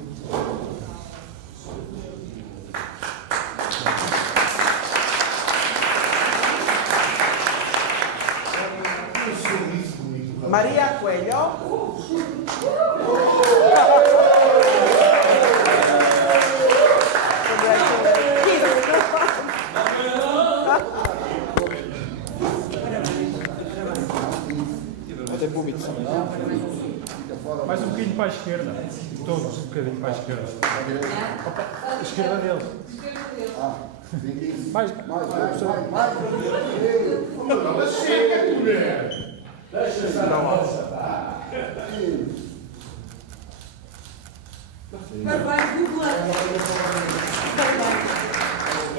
Maria Coelho. Até bubica. Mais um bocadinho para a esquerda. Todos um bocadinho para a esquerda. Opa, a esquerda dele. Mais. Mas chega, mulher! Deixa estar a moça, pá!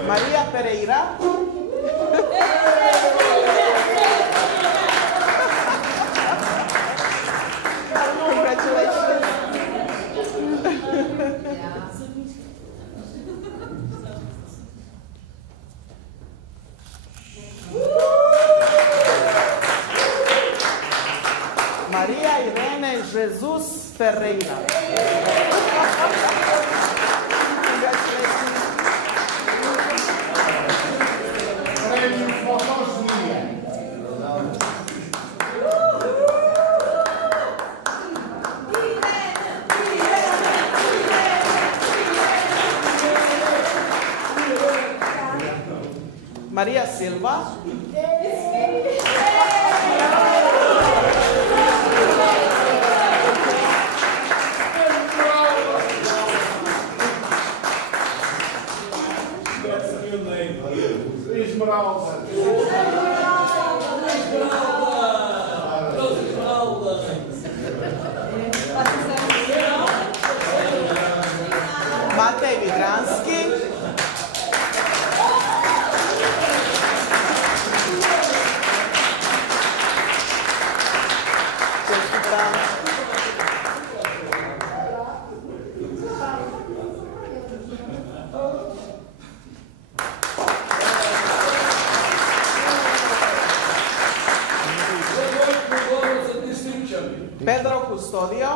Maria Pereira. Congratulations. Maria Irene Jesus Ferreira. Congratulations. Prêmio Fotogenia. Maria Silva. Matej Vidranski. Pedro Custodio.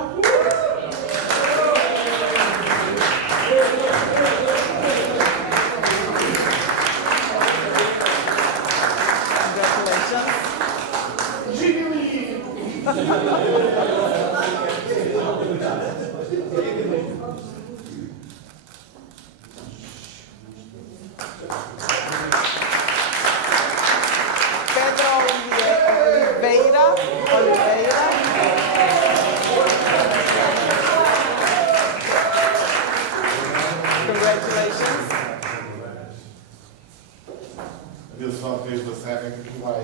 Pedro Oliveira. Congratulations. Adeus só desde a serra que tu vai.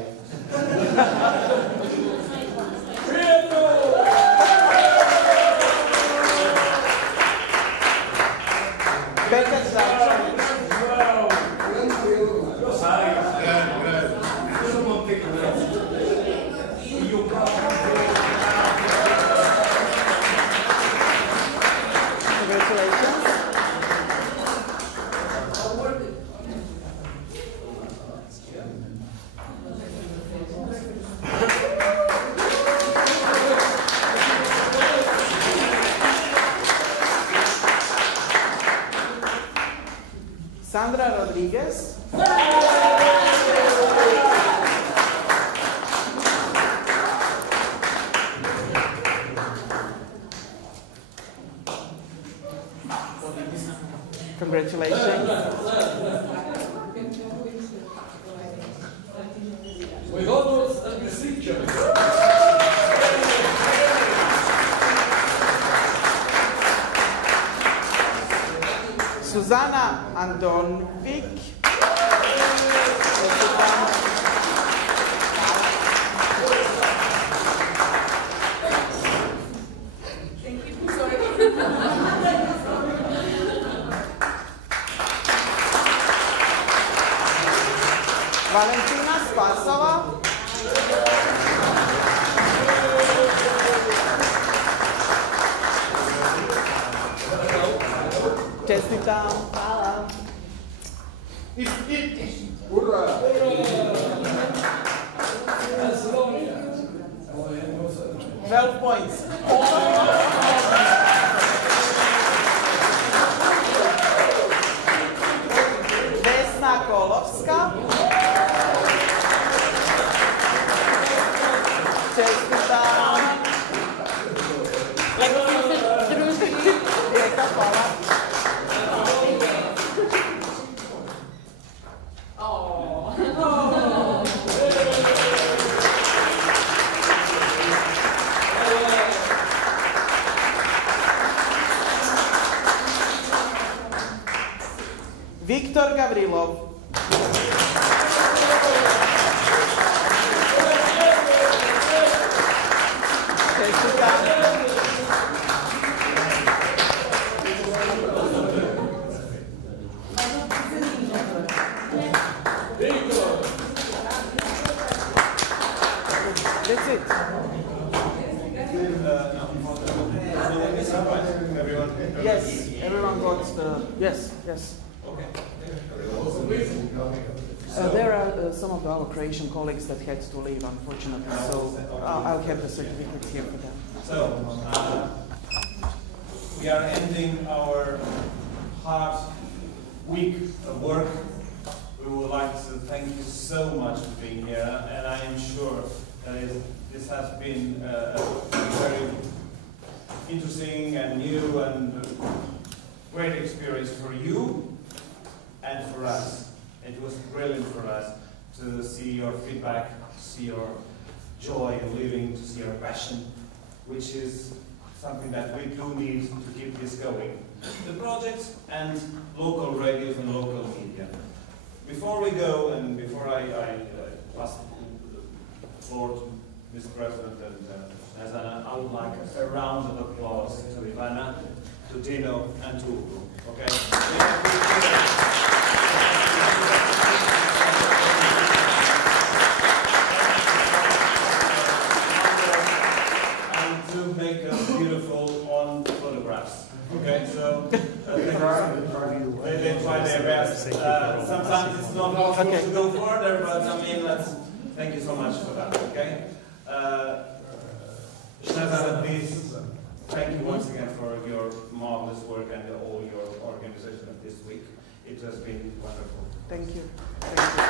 Becca Jackson. Eu sei. Grande. Eu não vou ter que ver. E o Congratulations. Sandra Rodriguez. Congratulations. We almost at the signature. Susanna Andonovic. Valentina Spasova. Čestitam. Hvala. Ura! 12 points. Vesna Kolovska. Čestitam. Rijeka, hvala. Viktor Gavrilov. That's it. Yes, everyone got the... Yes, yes. There are some of our Croatian colleagues that had to leave, unfortunately, so I'll have the certificate here for them. So, we are ending our hard week of work. We would like to thank you so much for being here, and I am sure that this has been a very interesting and new and great experience for you and for us. It was brilliant for us to see your feedback, to see your joy in living, to see your passion, which is something that we do need to keep this going. The projects and local radios and local media. Before we go, and before I pass the floor to Mr. President and Nazana, I would like a round of applause to Ivana, to Dino, and to Ugo. Okay? To make us beautiful on photographs. Okay, so they try their best. Sometimes it's not possible to go further, but I mean, thank you so much for that. Okay, Shazana, please, thank you once again for your marvelous work and all your organization of this week. It has been wonderful. Thank you. Thank you.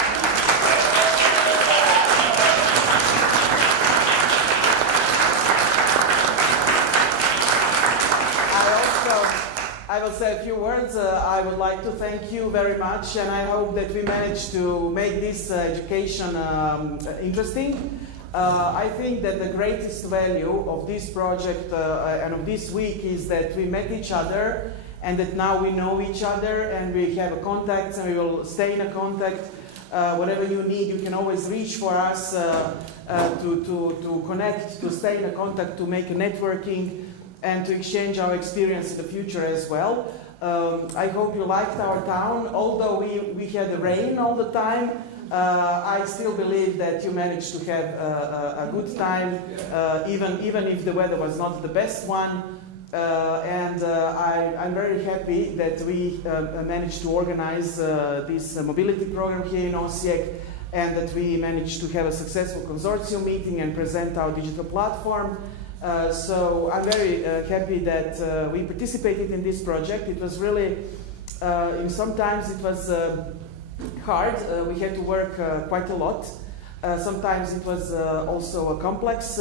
I will say a few words. I would like to thank you very much, and I hope that we managed to make this education interesting. I think that the greatest value of this project and of this week is that we met each other, and that now we know each other, and we have a contact, and we will stay in a contact. Whatever you need, you can always reach for us to connect, to stay in a contact, to make a networking, and to exchange our experience in the future as well. I hope you liked our town. Although we had rain all the time, I still believe that you managed to have a good time, even if the weather was not the best one. I'm very happy that we managed to organize this mobility program here in Osijek, and that we managed to have a successful consortium meeting and present our digital platform. So I'm very happy that we participated in this project. It was really Sometimes it was hard. We had to work quite a lot. Sometimes it was also a complex,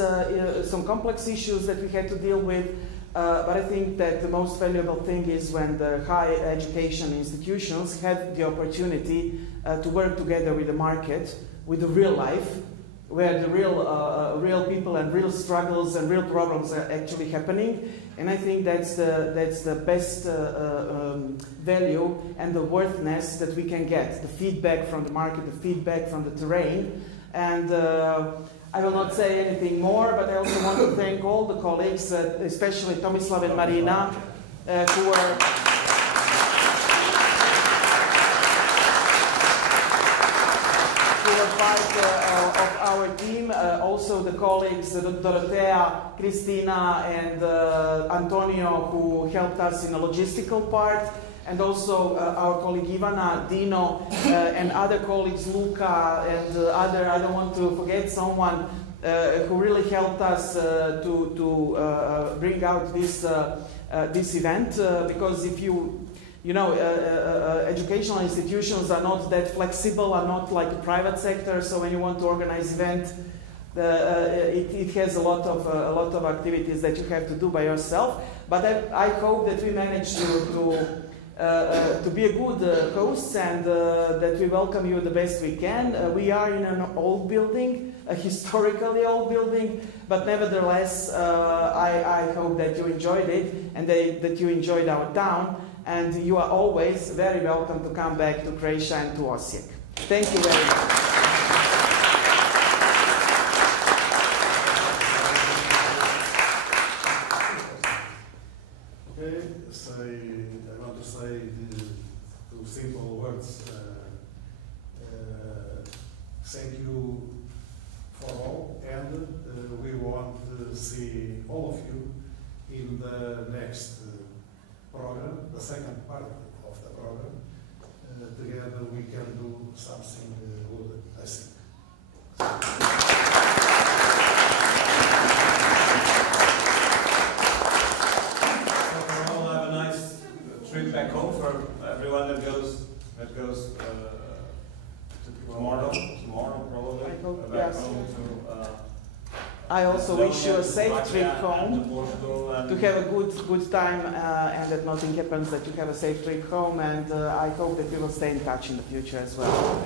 some complex issues that we had to deal with. But I think that the most valuable thing is when the higher education institutions have the opportunity to work together with the market, with the real life, where the real people and real struggles and real problems are actually happening. And I think that's the best value and the worthiness that we can get, the feedback from the market, the feedback from the terrain. And I will not say anything more, but I also want to thank all the colleagues, especially Tomislav and Marina, who are part of our team. Also the colleagues Dorotea, Cristina, and Antonio, who helped us in the logistical part. And also our colleague Ivana, Dino, and other colleagues, Luca, and other, I don't want to forget someone who really helped us to bring out this event. Because if you know, educational institutions are not that flexible, are not like the private sector, so when you want to organize event, it has a lot of activities that you have to do by yourself. But I hope that we manage to be a good host, and that we welcome you the best we can. We are in an old building, a historically old building, but nevertheless, I hope that you enjoyed it and that you enjoyed our town, and you are always very welcome to come back to Croatia and to Osijek. Thank you very much. I want to say two simple words. Thank you for all, and we want to see all of you in the next program, the second part of the program. Together we can do something good, I think. Trip back home for everyone that goes tomorrow probably. I hope, back yes. home to, I also wish you a safe trip home, to have a good time, and that nothing happens, that you have a safe trip home, and I hope that we will stay in touch in the future as well.